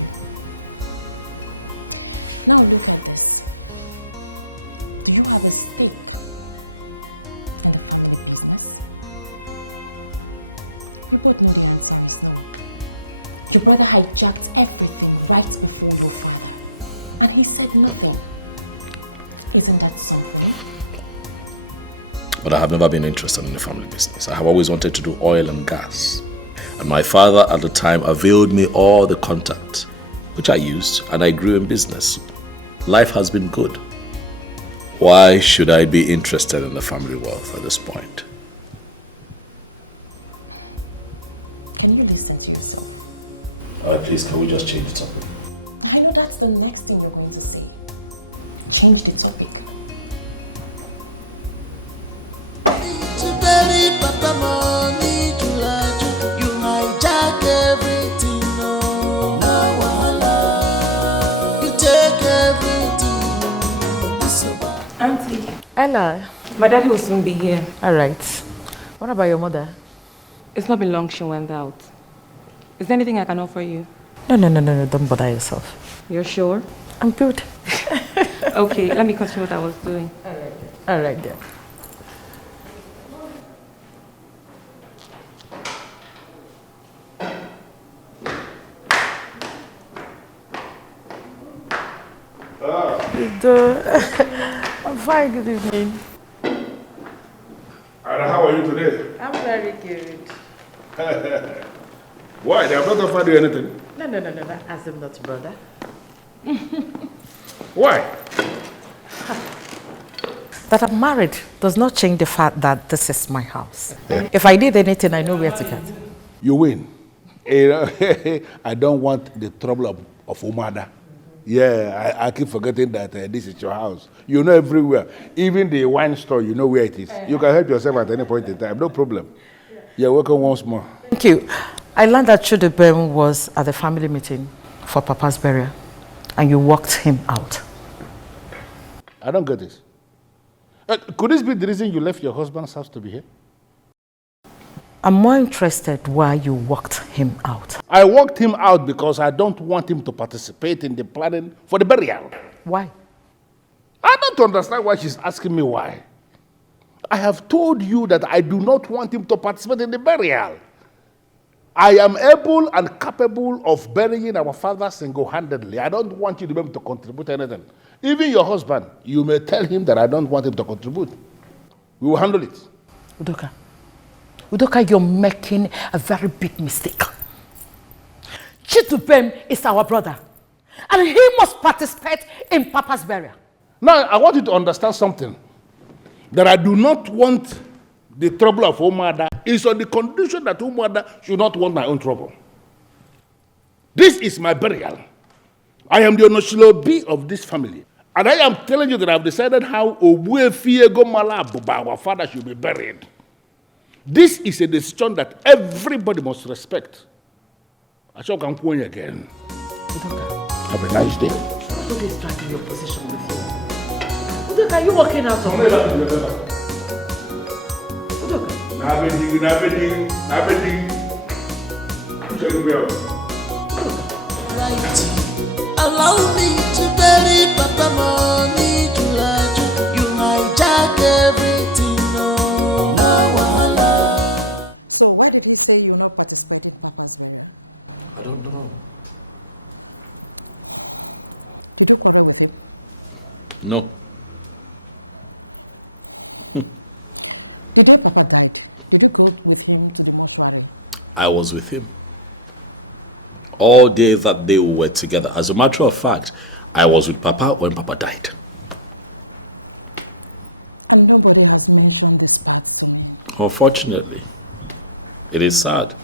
Now look at this. You have a stake and family business. You both know the answer is no. Your brother hijacked everything right before your father, and he said nothing. Isn't that something? But I have never been interested in the family business. I have always wanted to do oil and gas. And my father at the time availed me all the contact, which I used, and I grew in business. Life has been good. Why should I be interested in the family wealth at this point? Can you listen to yourself? Please, can we just change the topic? I know that's the next thing you're going to say. Change the topic. To bury Papa money to large, you hijack everything, no. Now you take everything. It's so bad. Auntie. Ella. My daddy will soon be here. All right. What about your mother? It's not been long she went out. Is there anything I can offer you? No, don't bother yourself. You're sure? I'm good. Okay, let me continue what I was doing. All right then. I'm fine, good evening. And how are you today? I'm very good. Why? They have not offered you anything? No, as I'm not brother. Why? That I'm married does not change the fact that this is my house. If I did anything, I know where to get. You win. You know, I don't want the trouble of Umada. Yeah, I keep forgetting that this is your house. You know everywhere. Even the wine store, you know where it is. You can help yourself at any point in time. No problem. You're welcome once more. Thank you. I learned that Chudubem was at the family meeting for Papa's burial, and you walked him out. I don't get this. Could this be the reason you left your husband's house to be here? I'm more interested why you walked him out. I walked him out because I don't want him to participate in the planning for the burial. Why? I don't understand why she's asking me why. I have told you that I do not want him to participate in the burial. I am able and capable of burying our father single-handedly. I don't want you to be able to contribute anything. Even your husband, you may tell him that I don't want him to contribute. We will handle it. Udoka, you're making a very big mistake. Chidubem is our brother, and he must participate in Papa's burial. Now, I want you to understand something. That I do not want the trouble of Umada is on the condition that Umada should not want my own trouble. This is my burial. I am the Onoshilobi of this family. And I am telling you that I've decided how Obuefiego Malabuba, our father, should be buried. This is a decision that everybody must respect. I shall come again. Have a nice day. Who is dragging your position with you? Udoka, are you walking out of Right. Allow me to bury Papa money to Laju. You hijack everything, no wahala. So why did he say you're not participating in Papa's burial? I don't know. Did you cover with him? No. The day Papa died, did you go with him to the mortuary? I was with him. All day that they were together. As a matter of fact, I was with Papa when Papa died. But nobody has mentioned this part. Unfortunately, it is sad.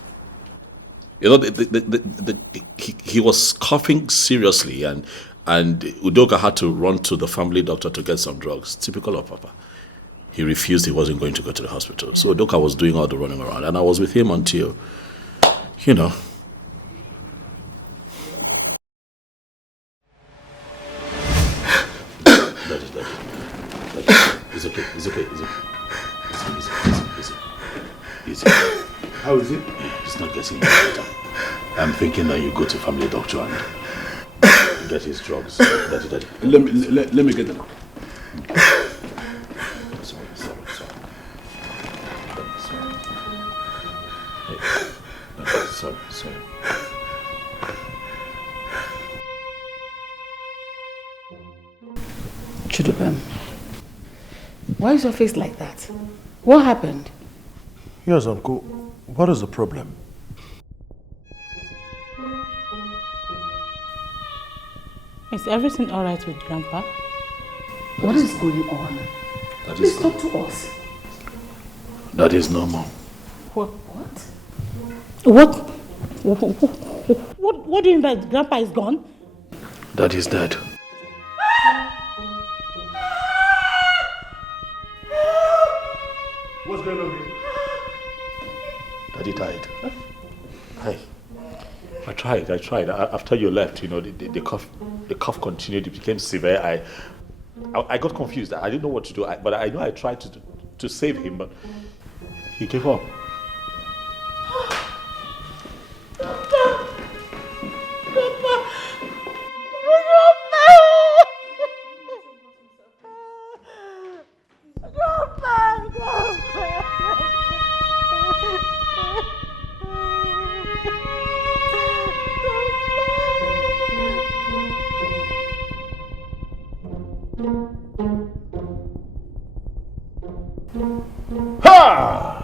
You know, he was coughing seriously, and Udoka had to run to the family doctor to get some drugs. Typical of Papa. He refused. He wasn't going to go to the hospital. So Udoka was doing all the running around, and I was with him until, you know. It's okay. It's okay. It's okay. Easy. How is it? It's not getting better. I'm thinking that you go to family doctor and get his drugs. Daddy. Let me get them. Sorry. Sorry. Chidubem, why is your face like that? What happened? Yes, Uncle. What is the problem? Is everything all right with Grandpa? What is going on? Please talk to us. That is normal. What? What do you mean by Grandpa is gone? That is dead. What's going on here? Daddy died. Hi. I tried. After you left, you know, the cough continued. It became severe. I got confused. I didn't know what to do. But I know I tried to save him, but he gave up. Ha!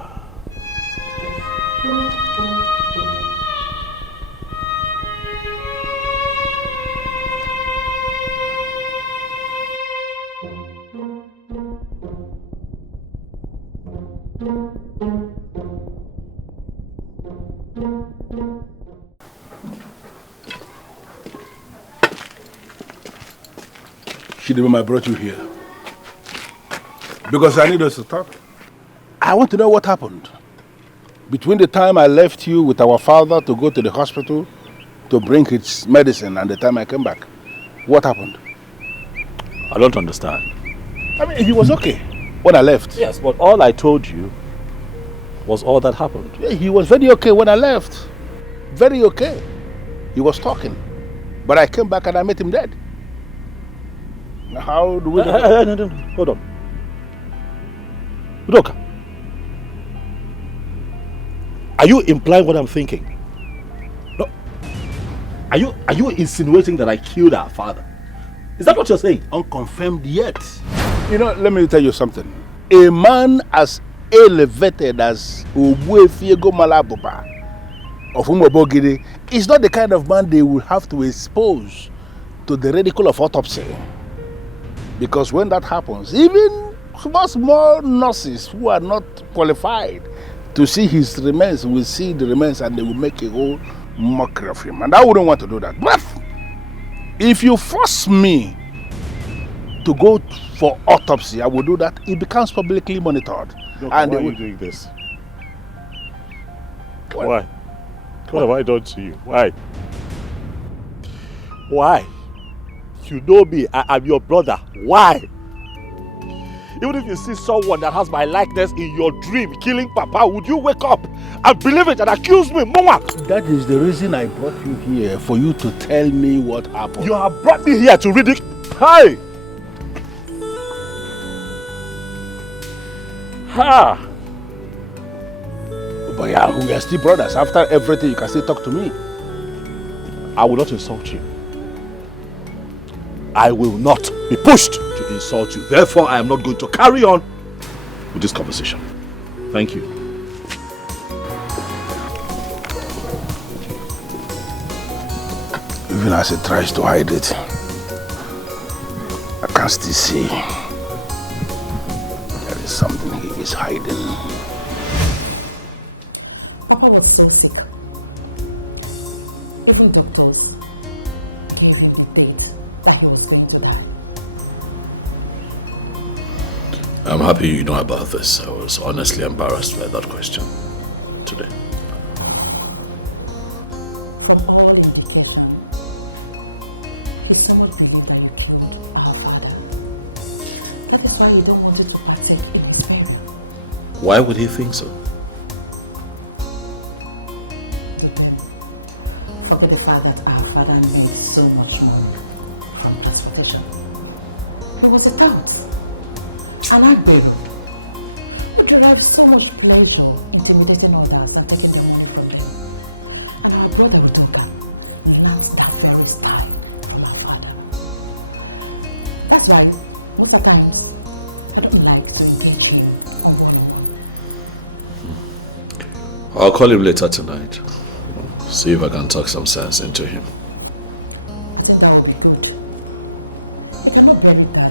Chidimam, I brought you here because I need us to talk. I want to know what happened between the time I left you with our father to go to the hospital to bring his medicine and the time I came back. What happened? I don't understand. I mean, he was okay when I left. Yes, but all I told you was all that happened. Yeah, he was very okay when I left. Very okay. He was talking. But I came back and I met him dead. How do we... No. Hold on. Udoka, are you implying what I'm thinking? No. Are you insinuating that I killed our father? Is that what you're saying? Unconfirmed yet. You know, let me tell you something. A man as elevated as Ogbuefiego Malabuba of Umobogiri is not the kind of man they will have to expose to the ridicule of autopsy. Because when that happens, even small nurses who are not qualified to see his remains will see the remains and they will make a whole mockery of him. And I wouldn't want to do that. But if you force me to go for autopsy, I will do that. It becomes publicly monitored. Look, and why are you doing this? Why? What have I done to you? Why? Why? You know me, I'm your brother. Why? Even if you see someone that has my likeness in your dream killing Papa, would you wake up and believe it and accuse me, Mama? That is the reason I brought you here, for you to tell me what happened. You have brought me here to ridicule. Hi! Ha! But yeah, we are still brothers. After everything, you can still talk to me. I will not insult you. I will not be pushed to insult you. Therefore, I am not going to carry on with this conversation. Thank you. Even as he tries to hide it, I can still see there is something he is hiding. Papa was so sick. Even doctors gave him the date that he was going to die. I'm happy you know about this. I was honestly embarrassed by that question today. From all indication, he's someone really trying to kill our father. That is why you don't want it to matter if him. Why would he think so? Forget the fact that our father made so much money from transportation. He was a count. And I did. But you had so much pleasure intimidating others and taking money in the country. And our brother Otuka now stabbed very staff from my father. That's why most of the times I don't like to engage him on the phone. I'll call him later tonight. See if I can talk some sense into him. I think that would be good. If you're not very bad,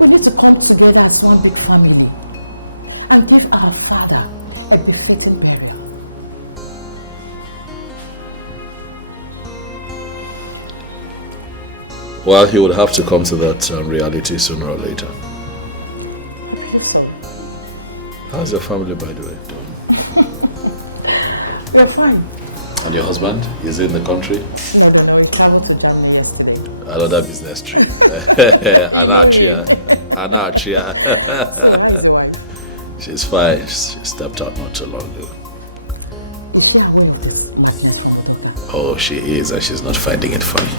we need to come together as one big family and give our father a befitting burial. Well, he would have to come to that reality sooner or later. How's your family, by the way, doing? We're fine. And your husband? Is he in the country? No, he traveled to Germany yesterday. Another business trip. Anarchia. She's fine. She stepped out not too long ago. Oh, she is, and she's not finding it funny.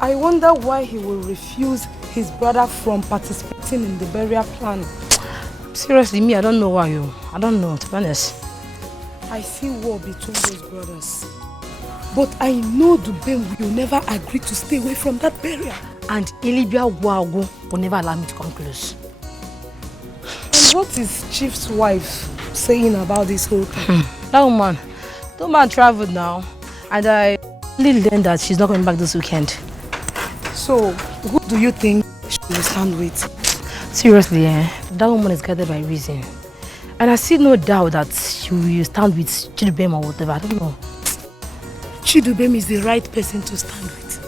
I wonder why he will refuse his brother from participating in the burial plan. Seriously, me, I don't know why. I don't know, to be honest. I see war between those brothers. But I know Dubem will never agree to stay away from that burial. And Ilibia Wago will never allow me to come close. And what is Chief's wife saying about this whole thing? That woman traveled now. And I really learned that she's not coming back this weekend. So, who do you think she will stand with? Seriously, that woman is guided by reason. And I see no doubt that she will stand with Chidubem or whatever. I don't know. Chidubem is the right person to stand with.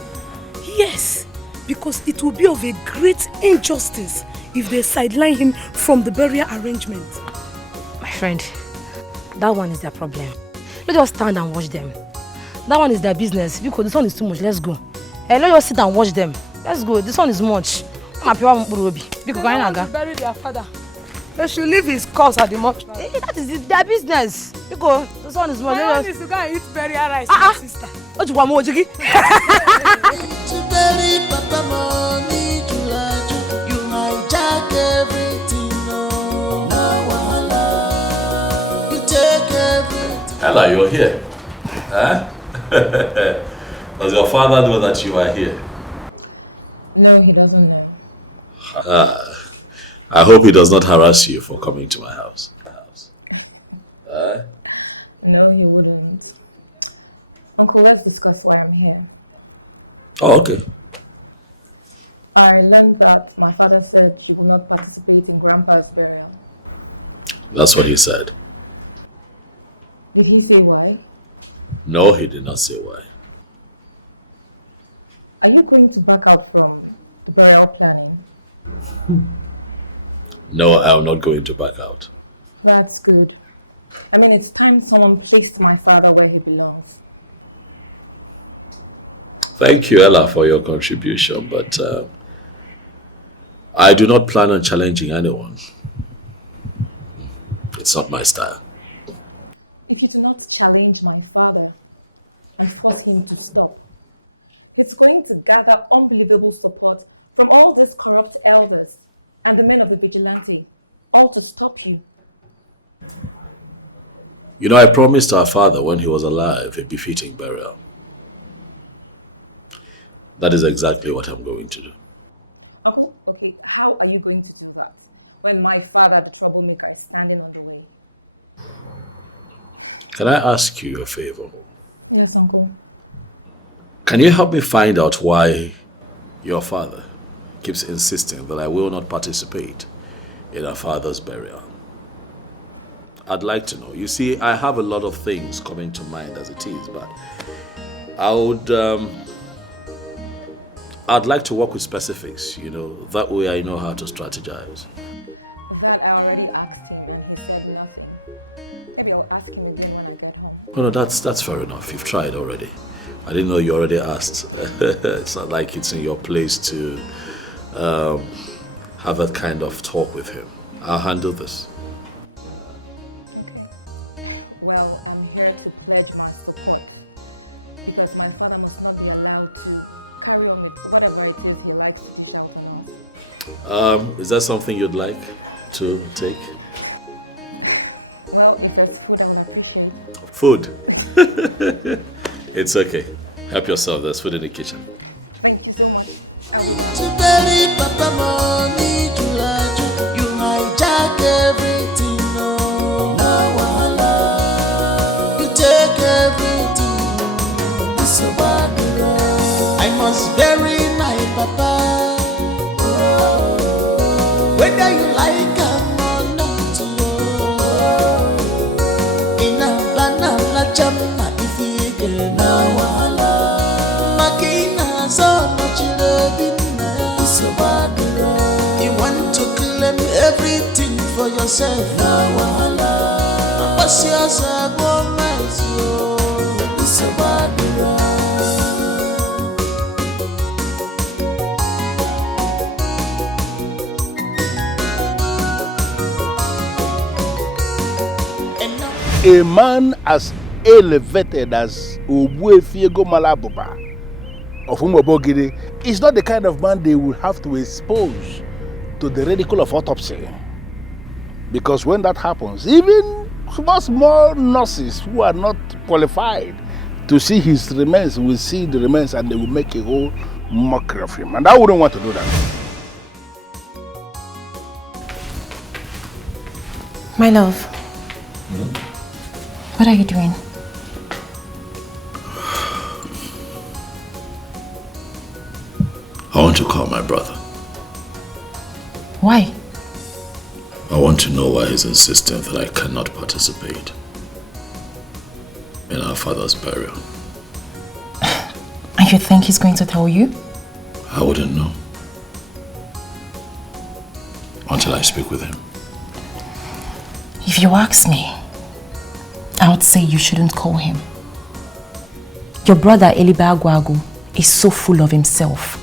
Yes, because it will be of a great injustice if they sideline him from the burial arrangement. My friend, that one is their problem. Let us stand and watch them. That one is their business. Because this one is too much. Let's go. Hey, let us sit and watch them. Let's go. This one is much. They want to bury their father. They should leave his corpse at the mortuary. That is their business. Because this one is much. My one is to go and eat burial rice with my sister. What do you want, Mojigi? To bury Papa money to laju, you hijack everything, no wahala. You take everything. Ella, you're here. Huh? Does your father know that you are here? No, he doesn't know. I hope he does not harass you for coming to my house. No, he wouldn't. Uncle, let's discuss why I'm here. Oh, okay. I learned that my father said she will not participate in Grandpa's burial. That's what he said. Did he say why? No, he did not say why. Are you going to back out from the burial planning? No, I am not going to back out. That's good. I mean, it's time someone placed my father where he belongs. Thank you, Ella, for your contribution, but I do not plan on challenging anyone. It's not my style. If you do not challenge my father and force him to stop, he's going to gather unbelievable support from all these corrupt elders and the men of the vigilante, all to stop you. You know, I promised our father when he was alive a befitting burial. That is exactly what I'm going to do. Okay, how are you going to do that when my father, the troublemaker, is standing on the way? Can I ask you a favor? Yes, Uncle. Can you help me find out why your father keeps insisting that I will not participate in our father's burial? I'd like to know. You see, I have a lot of things coming to mind as it is, but I'd like to work with specifics, you know, that way I know how to strategize. Oh, no, that's fair enough. You've tried already. I didn't know you already asked. It's not like it's in your place to have that kind of talk with him. I'll handle this. Well, I'm here to pledge my support because my father must not be allowed to carry on with whatever it is he likes to do. Is that something you'd like to take? Well, if there's food, I'm appreciating. Food? It's okay. Help yourself. There's food in the kitchen. To bury Papa money to laju, you hijack everything, no wahala. You take everything, it's so bad. I must bury my papa, whether you like him or not. In a banana jamma, if you get no wahala, makina so much loving. You want to claim everything for yourself. Now, what's yours? It's a bad A man as elevated as Ogbuefiego Malabuba of Umobogiri is not the kind of man they will have to expose to the ridicule of autopsy. Because when that happens, even small nurses who are not qualified to see his remains will see the remains and they will make a whole mockery of him. And I wouldn't want to do that. My love, what are you doing? I want to call my brother. Why? I want to know why he's insisting that I cannot participate in our father's burial. And you think he's going to tell you? I wouldn't know until I speak with him. If you ask me, I would say you shouldn't call him. Your brother Eliba Agwagu is so full of himself.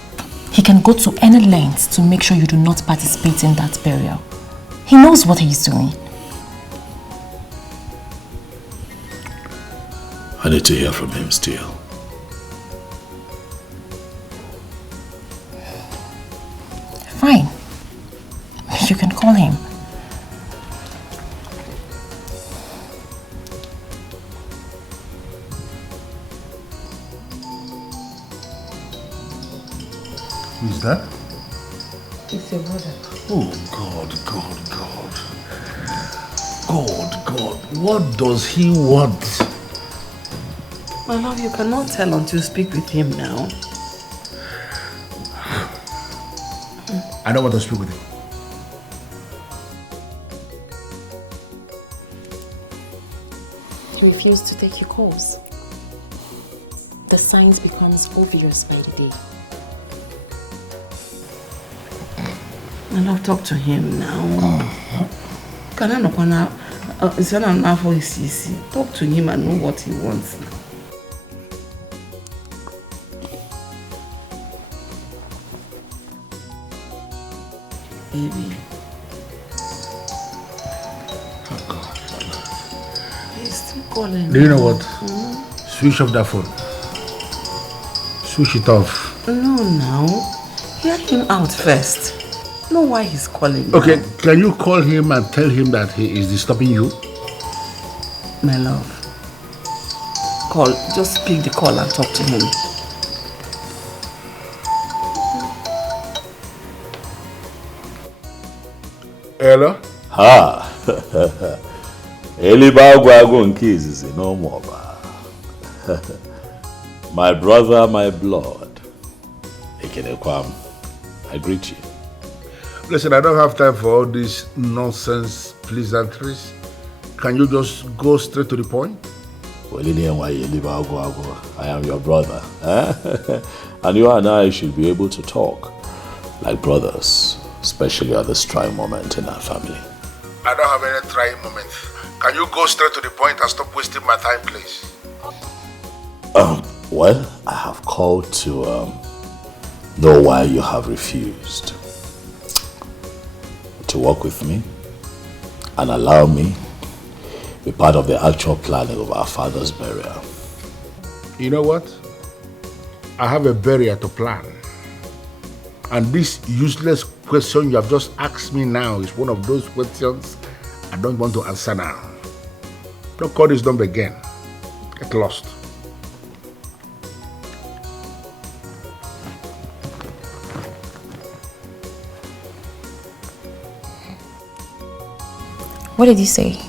He can go to any length to make sure you do not participate in that burial. He knows what he's doing. I need to hear from him still. Fine. You can call him. Who's that? It's your brother. Oh, God. God, what does he want? My love, you cannot tell until you speak with him now. I don't want to speak with him. He refused to take your calls. The signs becomes obvious by the day. My love, talk to him now. Can I not talk to him and know what he wants now. Baby. Oh God. He's still calling. Do you know what? Switch off that phone. Switch it off. No, now. Hear him out first. Know why he's calling. Okay, now. can you call him and tell him that he is disturbing you? My love. Call. Just pick the call and talk to him. Hello? Ha! Elibagwago Nkiz no more. My brother, my blood. Ekenekwam, I greet you. Listen, I don't have time for all these nonsense pleasantries. Can you just go straight to the point? I am your brother. And you and I should be able to talk like brothers, especially at this trying moment in our family. I don't have any trying moment. Can you go straight to the point and stop wasting my time, please? Well, I have called to know why you have refused to work with me and allow me be part of the actual planning of our father's burial. You know what? I have a burial to plan. And this useless question you have just asked me now is one of those questions I don't want to answer now. Don't call this number again. Get lost. What did you say?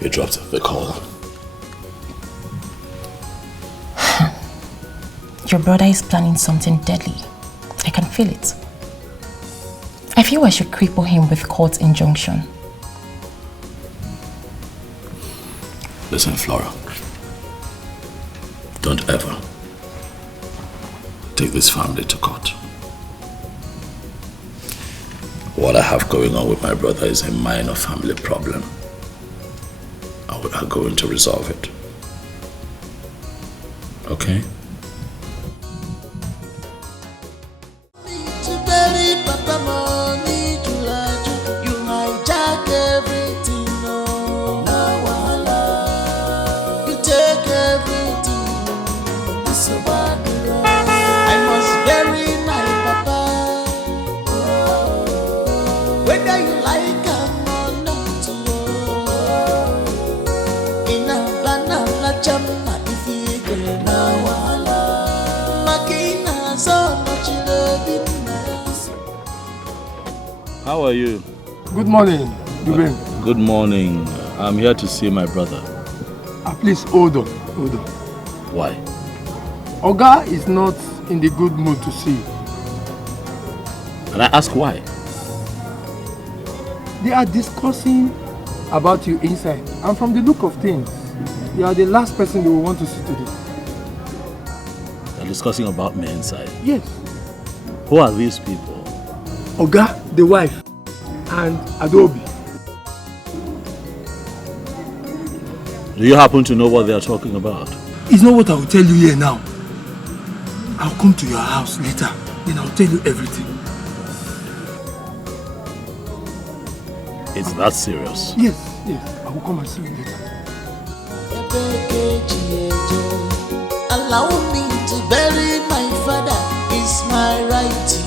You dropped the call. Your brother is planning something deadly. I can feel it. I feel I should cripple him with court injunction. Listen, Flora. Don't ever take this family to court. What I have going on with my brother is a minor family problem. And we are going to resolve it. Okay? How are you? Good morning, Dubem. Good morning. I'm here to see my brother. Please hold on. Why? Oga is not in the good mood to see you. And I ask why? They are discussing about you inside, and from the look of things, you are the last person they will want to see today. They're discussing about me inside? Yes. Who are these people? Oga, the wife, and Adobe. Do you happen to know what they are talking about? It's not what I will tell you here now. I'll come to your house later, then I'll tell you everything. It's that serious? Yes. I will come and see you later. Allow me to bury my father, it's my right.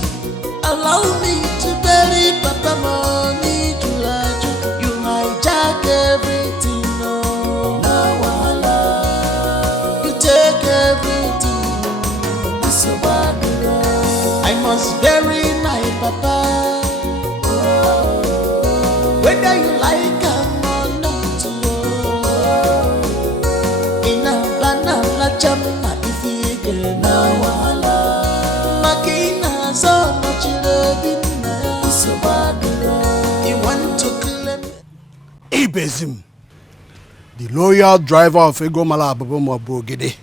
Allow me to bury Papa Money Julaju. You hijack everything, no wahala. You take everything, it's a bad road. I must bury my papa. Whether you like or not, in a banana chama if you get no wahala. Makina so much loving, so bad. You want to claim Ibezim, the loyal driver of Egomala Abobomo Bogede.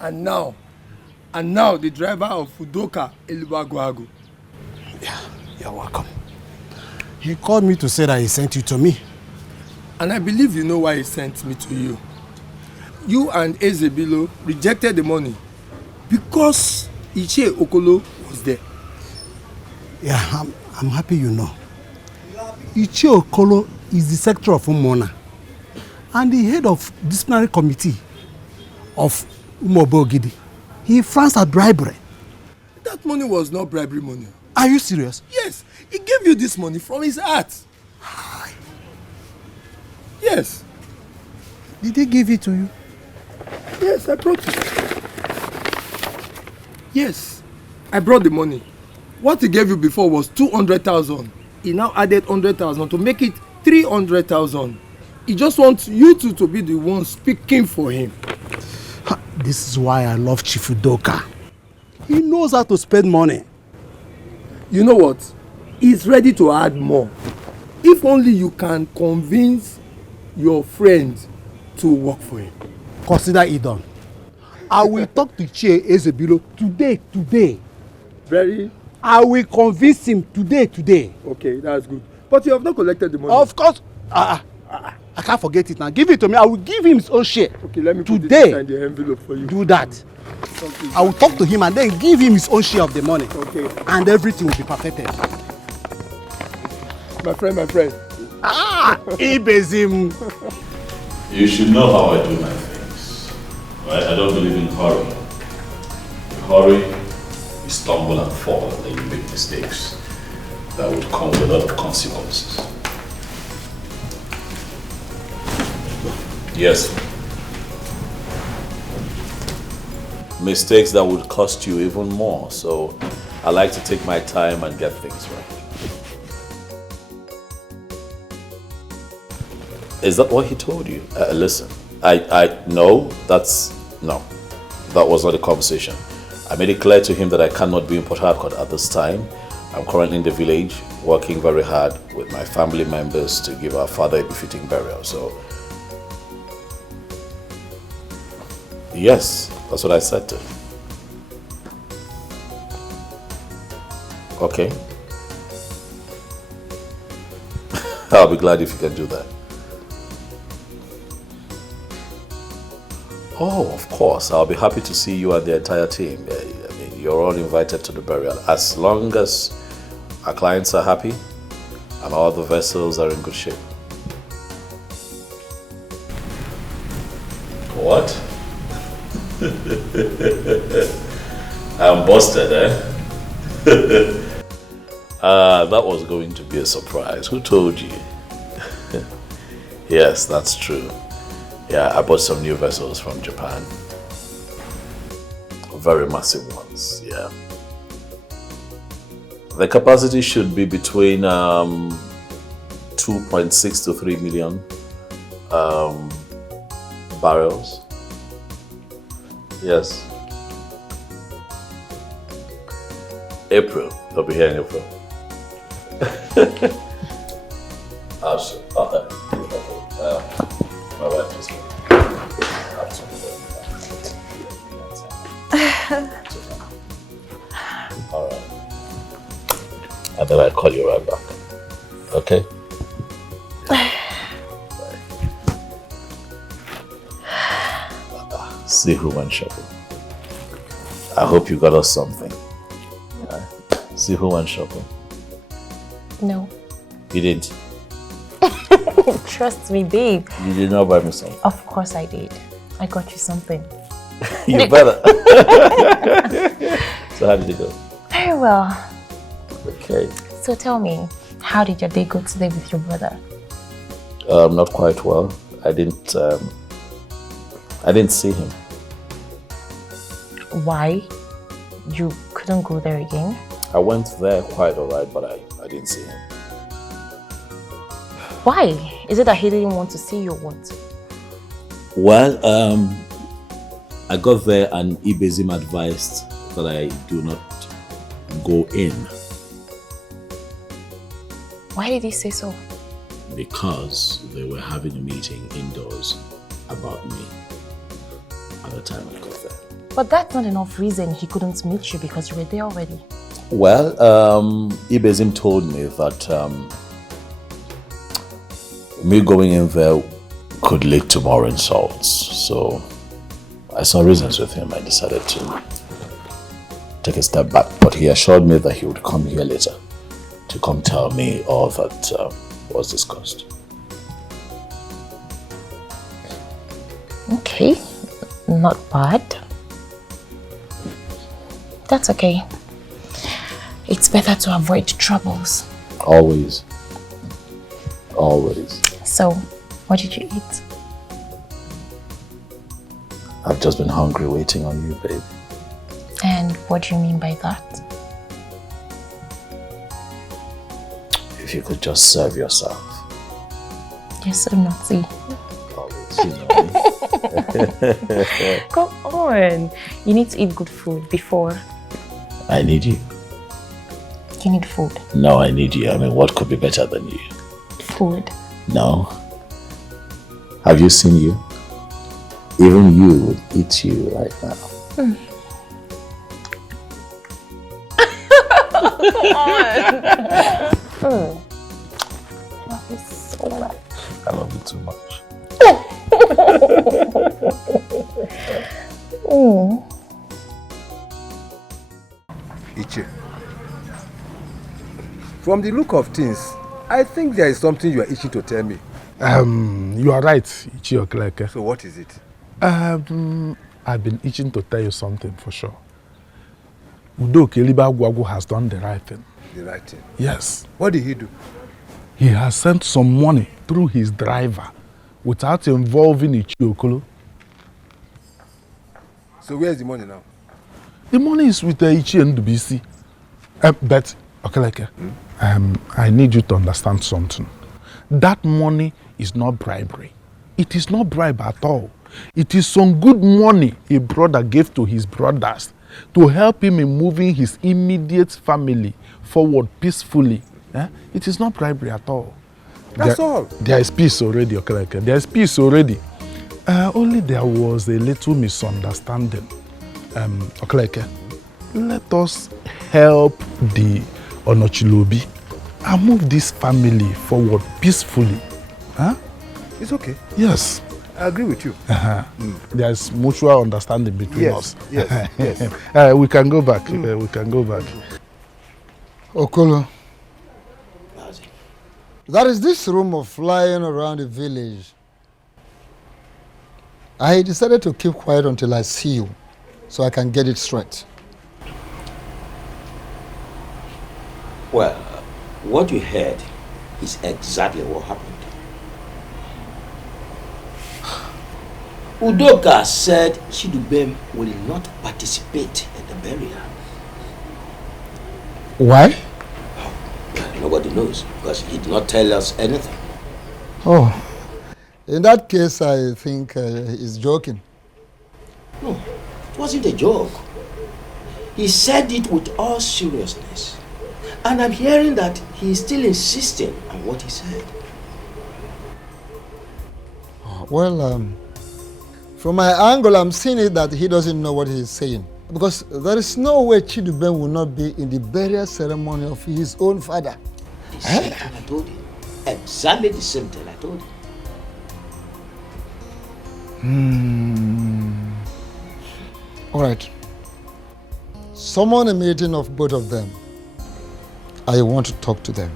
And now the driver of Udoka Elubagwago. Yeah, you're welcome. He called me to say that he sent you to me. And I believe you know why he sent me to you. You and Ezebilo rejected the money because Iche Okolo was there. Yeah, I'm happy you know. Iche Okolo is the secretary of Umona and the head of disciplinary committee of Umobogidi. He frowns at bribery. That money was not bribery money. Are you serious? Yes, he gave you this money from his heart. Yes. Did he give it to you? Yes, I brought it. Yes, I brought the money. What he gave you before was 200,000. He now added 100,000 to make it 300,000. He just wants you two to be the one speaking for him. This is why I love Chief Udoka. He knows how to spend money. You know what? He's ready to add more. If only you can convince your friend to work for him. Consider it done. I will talk to Chie Ezebilo today. I will convince him today. Okay, that's good. But you have not collected the money. Of course. I can't forget it now. Give it to me. I will give him his own share. Okay, let me put today. It inside the envelope for you. Do that. Okay. I will talk to him and then give him his own share of the money. Okay. And everything will be perfected. My friend. Ibezim. You should know how I do my things. Right? I don't believe in hurry. In hurry, you stumble and fall and then you make mistakes that would come with a lot of consequences. Yes. Mistakes that would cost you even more. So I like to take my time and get things right. Is that what he told you? Listen, no, that was not the conversation. I made it clear to him that I cannot be in Port Harcourt at this time. I'm currently in the village, working very hard with my family members to give our father a befitting burial. So, yes, that's what I said to him. Okay. I'll be glad if you can do that. Oh, of course. I'll be happy to see you and the entire team. I mean, you're all invited to the burial. As long as our clients are happy and all the vessels are in good shape. What? I'm busted, eh? That was going to be a surprise. Who told you? Yes, that's true. Yeah, I bought some new vessels from Japan. Very massive ones, yeah. The capacity should be between 2.6 to 3 million barrels. Yes. April. They'll be here in April. Absolutely. Okay. My wife just all right. And then I'll call you right back. Okay? See who went shopping. I hope you got us something. See who went shopping. No. You didn't? Trust me, babe. You did not buy me something. Of course I did. I got you something. You better. So how did it go? Very well. Okay. So tell me, how did your day go today with your brother? Not quite well. I didn't see him. Why? You couldn't go there again? I went there quite alright, but I didn't see him. Why? Is it that he didn't want to see you or what? Well, I got there and Ibezim advised that I do not go in. Why did he say so? Because they were having a meeting indoors about me at the time I got there. But that's not enough reason he couldn't meet you because you were there already. Well, Ibezim told me that me going in there could lead to more insults. So I saw reasons with him. I decided to take a step back. But he assured me that he would come here later to come tell me all that was discussed. Okay, not bad. That's okay. It's better to avoid troubles. Always. Always. So, what did you eat? I've just been hungry waiting on you, babe. And what do you mean by that? If you could just serve yourself. You're so naughty. Always, you know me. Come on. You need to eat good food before. I need you. You need food. No, I need you. I mean, what could be better than you? Food. No. Have you seen you? Even you would eat you right now. Mm. I love you so much. I love you too much. Ichi, from the look of things, I think there is something you are itching to tell me. You are right, Ichi Okeleke. So what is it? I've been itching to tell you something for sure. Udo Kelibagwagu has done the right thing. The right thing? Yes. What did he do? He has sent some money through his driver without involving Ichi Okolo. So where is the money now? The money is with Ichi and BC. But, Okeleke, I need you to understand something. That money is not bribery. It is not bribe at all. It is some good money a brother gave to his brothers to help him in moving his immediate family forward peacefully. It is not bribery at all. That's all. There is peace already, Okeleke. There is peace already. Only there was a little misunderstanding. Okeleke, let us help the Onochilobi and move this family forward peacefully. Huh? It's okay. Yes. I agree with you. There is mutual understanding between us. Yes, yes. We can go back. We can go back. Okolo, there is this rumor flying around the village. I decided to keep quiet until I see you, so I can get it straight. Well, what you heard is exactly what happened. Udoka said Chidubem will not participate in the burial. Why? Nobody knows because he did not tell us anything. Oh, in that case, I think he's joking. No, it wasn't a joke. He said it with all seriousness. And I'm hearing that he is still insisting on what he said. Well, from my angle, I'm seeing it that he doesn't know what he's saying. Because there is no way Chidubem will not be in the burial ceremony of his own father. The same thing I told him. Exactly the same thing I told him. All right. Summon a meeting of both of them. I want to talk to them.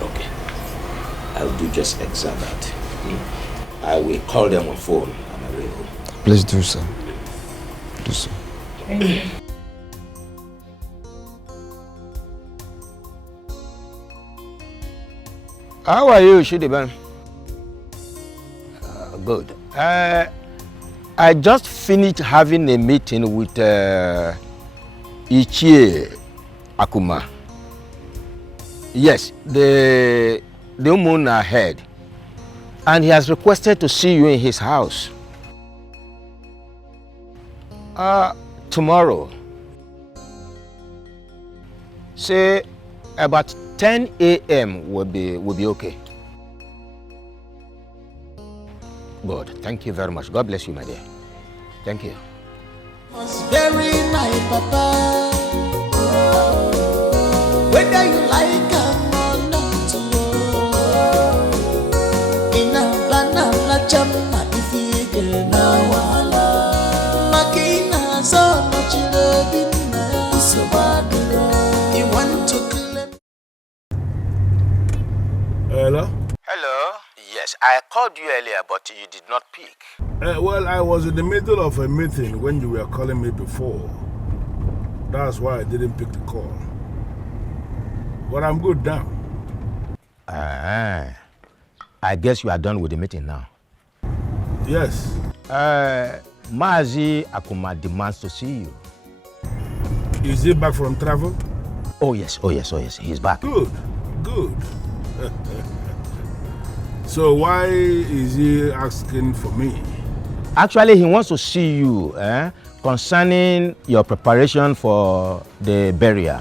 Okay. I'll do just exactly that. I will call them on phone on my way home. Please do so. Do so. How are you, Shidiban? Good. I just finished having a meeting with Ichie Akuma. Yes, the moon ahead. And he has requested to see you in his house. Tomorrow. Say about 10 a.m. will be okay. Good. Thank you very much. God bless you, my dear. Thank you. Was bury my papa. Whether you like him or not. In a banana chama if you get now. Makina so much love in so bad. You want to claim. Hello? Hello? Yes, I called you earlier, but you did not pick. Well, I was in the middle of a meeting when you were calling me before. That's why I didn't pick the call. But I'm good now. I guess you are done with the meeting now. Yes. Mazi Akuma demands to see you. Is he back from travel? Oh yes, he's back. Good. So why is he asking for me? Actually, he wants to see you concerning your preparation for the burial.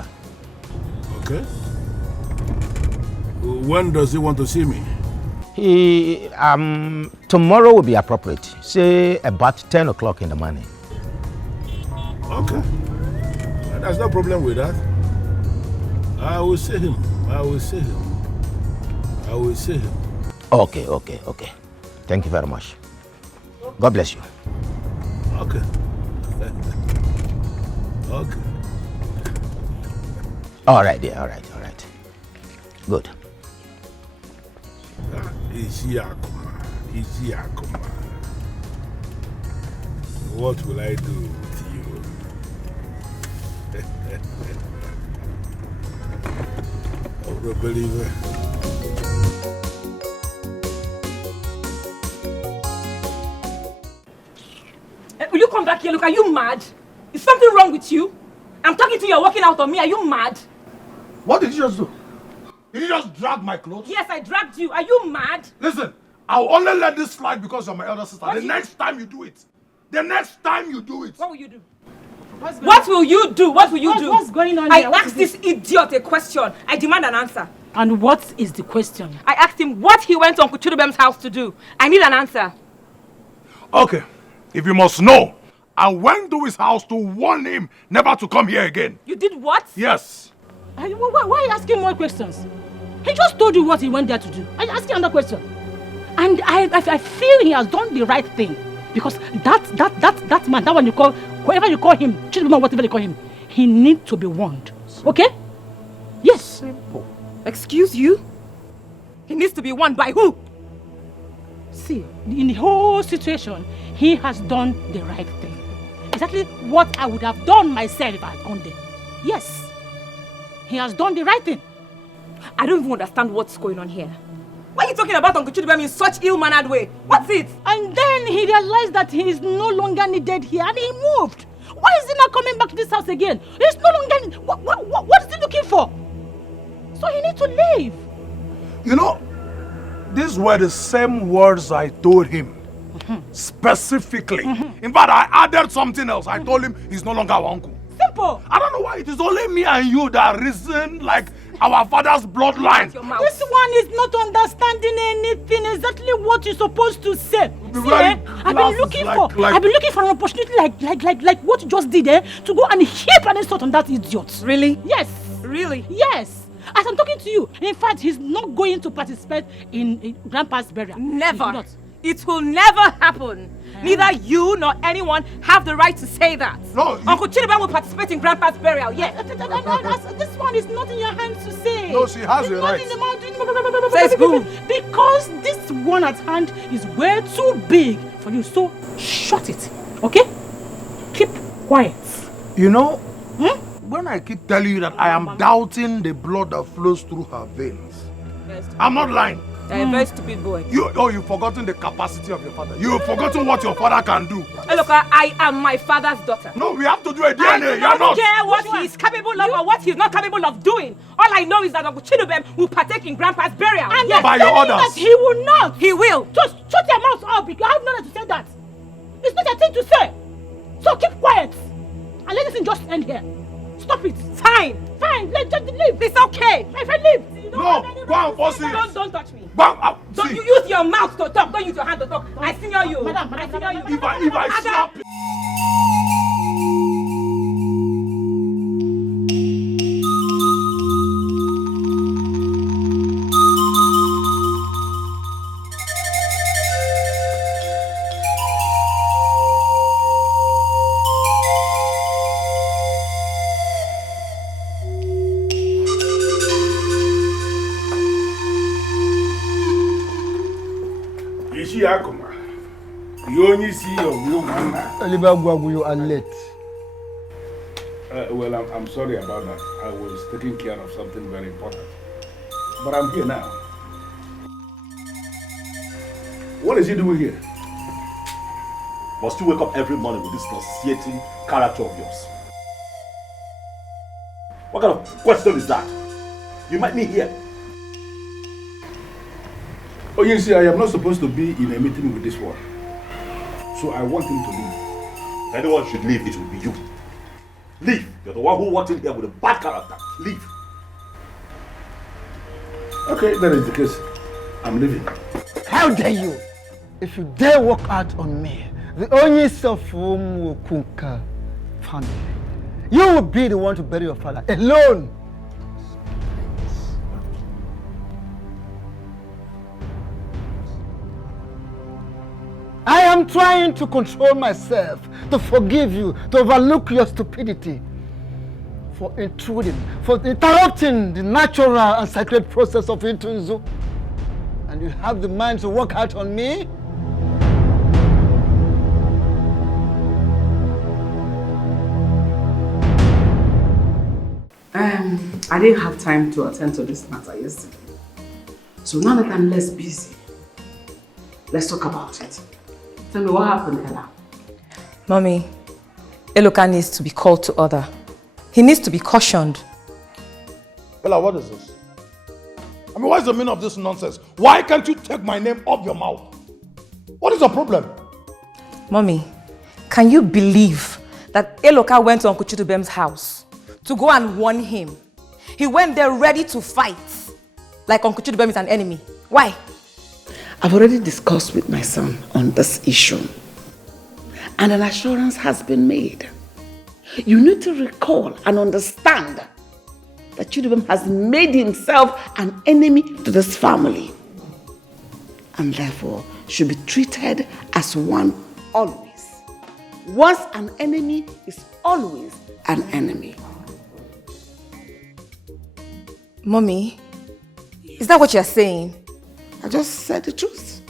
Okay. When does he want to see me? Tomorrow will be appropriate. Say about 10 o'clock in the morning. Okay. There's no problem with that. I will see him. Okay. Thank you very much. God bless you. Okay. All right, dear. All right. Good. Easy Akuma. What will I do with you? Oh, the believer. Will you come back here? Look, are you mad? Is something wrong with you? I'm talking to you, you're walking out on me. Are you mad? What did you just do? Did you just drag my clothes? Yes, I dragged you. Are you mad? Listen, I'll only let this slide because you're my elder sister. What The next time you do it. What will you do? What will you do? What's going on I here? What asked this idiot a question. I demand an answer. And what is the question? I asked him what he went to Uncle Chidubem's house to do. I need an answer. Okay, if you must know, I went to his house to warn him never to come here again. You did what? Yes. Why are you asking more questions? He just told you what he went there to do. Are you asking another question? And I feel he has done the right thing. Because that man, that one you call, whoever you call him, Chidubem, whatever you call him, he needs to be warned. Okay? Yes. Simple. Excuse you? He needs to be warned by who? See, in the whole situation, he has done the right thing. Exactly what I would have done myself if I had gone there. Yes. He has done the right thing. I don't even understand what's going on here. Why are you talking about Uncle Chidubem in such ill-mannered way? What's it? And then he realized that he is no longer needed here and he moved. Why is he not coming back to this house again? He's no longer... What is he looking for? So he needs to leave. You know, these were the same words I told him. Specifically. In fact, I added something else. I told him he's no longer our uncle. Simple. I don't know why it is only me and you that reason like our father's bloodline. This one is not understanding anything. Exactly what you're supposed to say. See, I've been looking for an opportunity like what you just did, to go and heap an insult on that idiot. Really? Yes. Really? Yes. As I'm talking to you, in fact, he's not going to participate in Grandpa's burial. Never. It will never happen. Neither you nor anyone have the right to say that. No, Uncle Chidibem will participate in Grandpa's burial, yes. This one is not in your hands to say. No, she has the right. Says who? Because this one at hand is way too big for you. So shut it, okay? Keep quiet. You know, when I keep telling you that I am doubting the blood that flows through her veins, I'm not lying. You're a very stupid boy. You've forgotten the capacity of your father. You've forgotten what your father can do. Hey, look, I am my father's daughter. No, we have to do a DNA. I do not care what he's capable of or what he's not capable of doing. All I know is that Uncle Chidubem will partake in Grandpa's burial. And yes, by your orders. That he will not. He will. Just shut your mouth up because I have no right to say that. It's not a thing to say. So keep quiet. And let this thing just end here. Stop it. Fine. Let's just leave. It's okay. My friend, leave. No, go and force it. Don't touch me. Don't you use your mouth to talk. Don't use your hand to talk. I senior you. Madam, I senior you. If I slap you. You only see your blue man. You are late. Well, I'm sorry about that. I was taking care of something very important. But I'm here now. What is he doing here? Must you wake up every morning with this nauseating character of yours? What kind of question is that? You met me here. Oh, you see, I am not supposed to be in a meeting with this one. So I want him to leave. If anyone should leave, it will be you. Leave. You're the one who walked in here with a bad character. Leave. Okay, that is the case. I'm leaving. How dare you? If you dare walk out on me, the only self whom will conquer family. You will be the one to bury your father alone. I am trying to control myself, to forgive you, to overlook your stupidity, for intruding, for interrupting the natural and sacred process of Intunzu. And you have the mind to walk out on me? I didn't have time to attend to this matter yesterday. So now that I'm less busy, let's talk about it. Tell me what happened, Ella. Mommy, Eloka needs to be called to order. He needs to be cautioned. Ella, what is this? I mean, what is the meaning of this nonsense? Why can't you take my name off your mouth? What is the problem? Mommy, can you believe that Eloka went to Uncle Chidubem's house to go and warn him? He went there ready to fight, like Uncle Chidubem is an enemy. Why? I've already discussed with my son on this issue, and an assurance has been made. You need to recall and understand that Chidubem has made himself an enemy to this family, and therefore should be treated as one always. Once an enemy is always an enemy. Mommy, is that what you're saying? I just said the truth.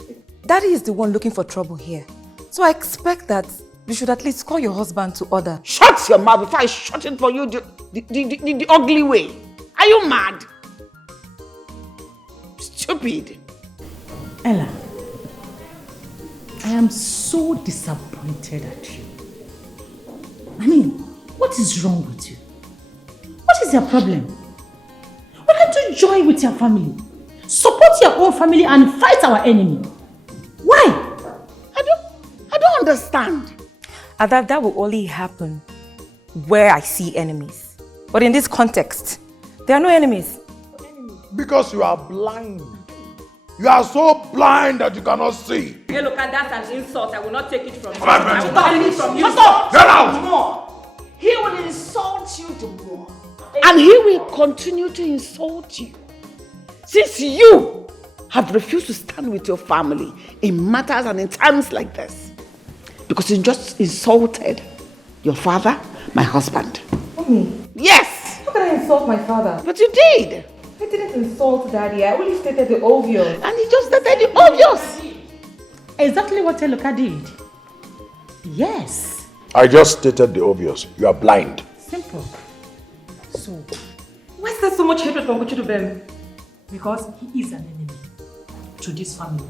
Daddy is the one looking for trouble here. So I expect that you should at least call your husband to order. Shut your mouth before I shut it for you the ugly way. Are you mad? Stupid. Ella, I am so disappointed at you. I mean, what is wrong with you? What is your problem? Why can't you join with your family? Support your own family and fight our enemy. Why? I don't understand. And that will only happen where I see enemies. But in this context, there are no enemies. Because you are blind. You are so blind that you cannot see. Hey, look, that's an insult. I will not take it from you. Come on, I will not take it from you. Shut up! Get out! More. He will insult you the more. And he will continue to insult you. Since you have refused to stand with your family in matters and in times like this. Because you just insulted your father, my husband. Mommy. Yes! How can I insult my father? But you did. I didn't insult Daddy. I only stated the obvious. And he just stated the obvious. Exactly what Eloka did. Yes. I just stated the obvious. You are blind. Simple. So, why is there so much hatred from Chidubem? Because he is an enemy to this family.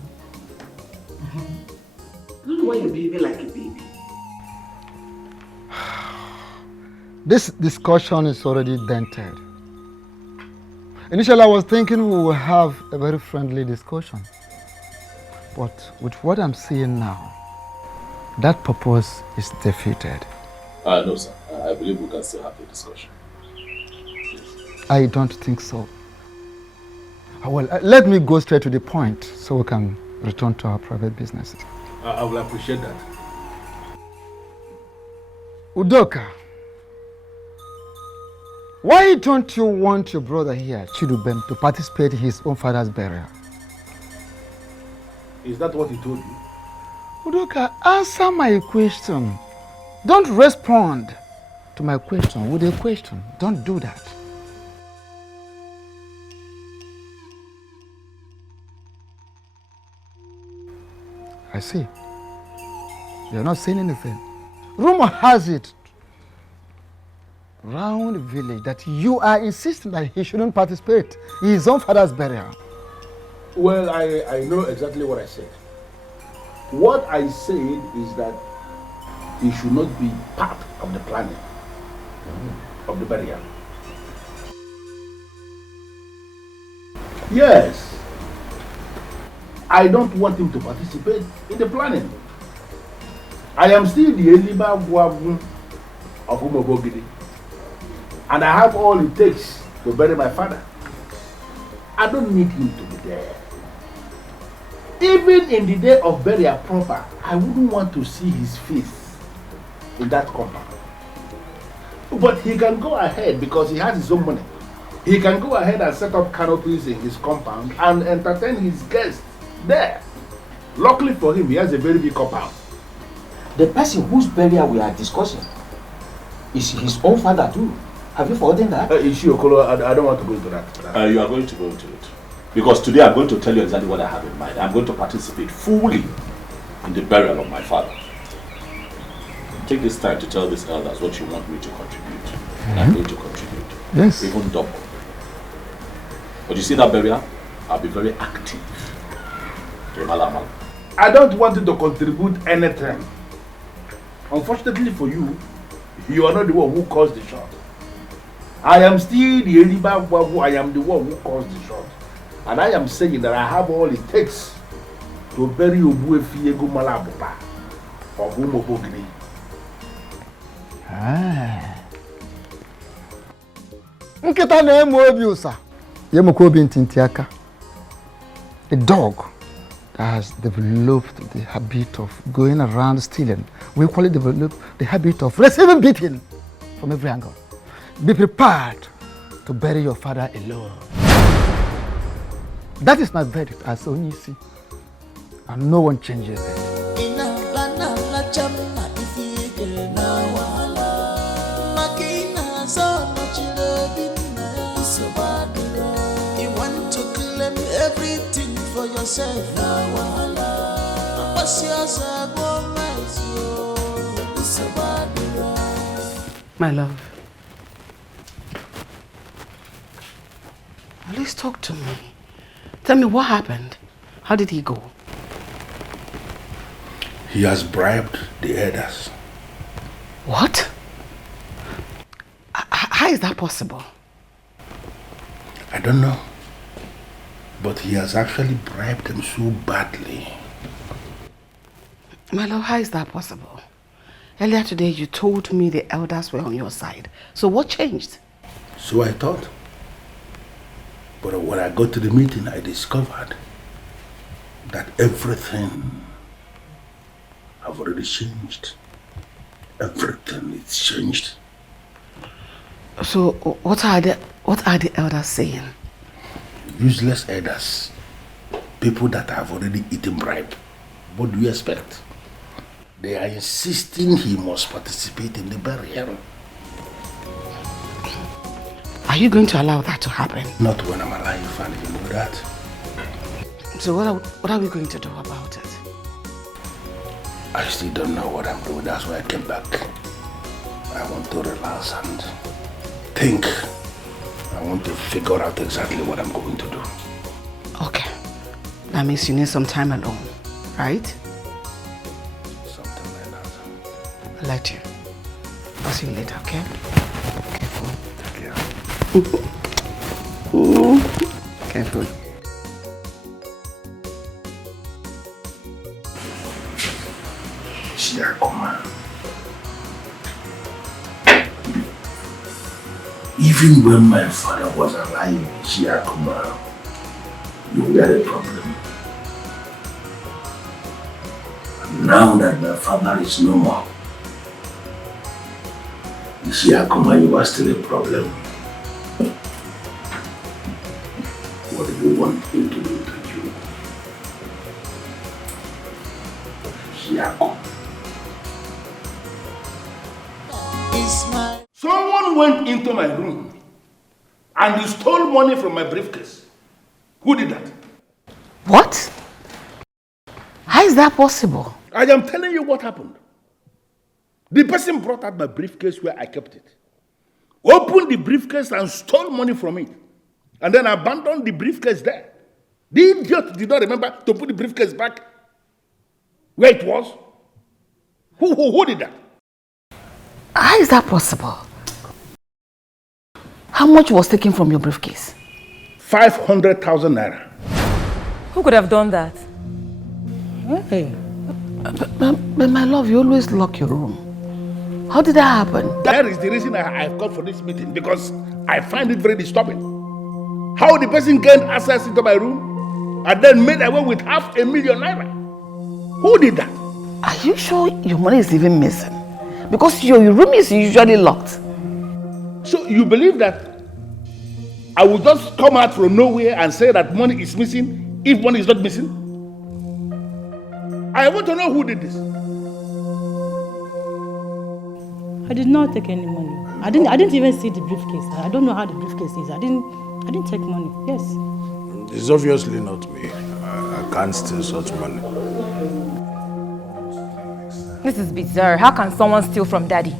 I don't know why you're behaving like a baby. This discussion is already dented. Initially, I was thinking we will have a very friendly discussion. But with what I'm seeing now, that purpose is defeated. No, sir. I believe we can still have the discussion. I don't think so. Well, let me go straight to the point so we can return to our private businesses. I will appreciate that. Udoka, why don't you want your brother here, Chidubem, to participate in his own father's burial? Is that what he told you? Udoka, answer my question. Don't respond to my question with a question. Don't do that. I see. You're not saying anything. Rumor has it round the village that you are insisting that he shouldn't participate in his own father's burial. Well, I know exactly what I said. What I said is that he should not be part of the planning of the burial. Yes. I don't want him to participate in the planning. I am still the Eliba Guavu of Umobogidi. And I have all it takes to bury my father. I don't need him to be there. Even in the day of burial proper, I wouldn't want to see his face in that compound. But he can go ahead because he has his own money. He can go ahead and set up canopies in his compound and entertain his guests there. Luckily for him, he has a very big compound. The person whose burial we are discussing is his own father too. Have you forgotten that? Okolo, I don't want to go into that. You are going to go into it. Because today I'm going to tell you exactly what I have in mind. I'm going to participate fully in the burial of my father. Take this time to tell these elders what you want me to contribute. And I'm going to contribute. Yes. Even double. But you see that burial? I'll be very active. I don't want you to contribute anything. Unfortunately for you, you are not the one who caused the shot. I am still the Eliba Wabu. I am the one who caused the shot. And I am saying that I have all it takes to bury Obuefi Ego Malabupa of Umobogini. Nkita na emu obi usa. Yemoko obi ntintiaka. A dog that has developed the habit of going around stealing. We equally develop the habit of receiving beating from every angle. Be prepared to bury your father alone. That is my verdict as Onyisi. And no one changes it. You want to claim everything for yourself. My love. Please talk to me. Tell me what happened. How did he go? He has bribed the elders. What? How is that possible? I don't know. But he has actually bribed them so badly. My love, how is that possible? Earlier today, you told me the elders were on your side. So what changed? So I thought. But when I got to the meeting, I discovered that everything have already changed. Everything is changed. So what are the elders saying? Useless elders. People that have already eaten bribe. What do you expect? They are insisting he must participate in the burial. Are you going to allow that to happen? Not when I'm alive, and you know that. So what are we going to do about it? I still don't know what I'm doing. That's why I came back. I want to relax and think. I want to figure out exactly what I'm going to do. Okay. That means you need some time alone, right? Something like that. I'll let you. I'll see you later, okay? Careful. Careful. Even when my father was alive, Shiakuma, you were a problem. And now that my father is no more, Shiakuma, you are still a problem. What do you want me to do to you? Shiakuma. Someone went into my room and he stole money from my briefcase. Who did that? What? How is that possible? I am telling you what happened. The person brought out my briefcase where I kept it, opened the briefcase and stole money from it, and then abandoned the briefcase there. The idiot did not remember to put the briefcase back where it was. Who did that? How is that possible? How much was taken from your briefcase? 500,000 naira. Who could have done that? Hey. But my love, you always lock your room. How did that happen? That is the reason I've come for this meeting, because I find it very disturbing. How the person gained access into my room and then made away with 500,000 naira. Who did that? Are you sure your money is even missing? Because your room is usually locked. So you believe that I will just come out from nowhere and say that money is missing if money is not missing? I want to know who did this. I did not take any money. I didn't even see the briefcase. I don't know how the briefcase is. I didn't take money. Yes. It's obviously not me. I can't steal such money. This is bizarre. How can someone steal from Daddy?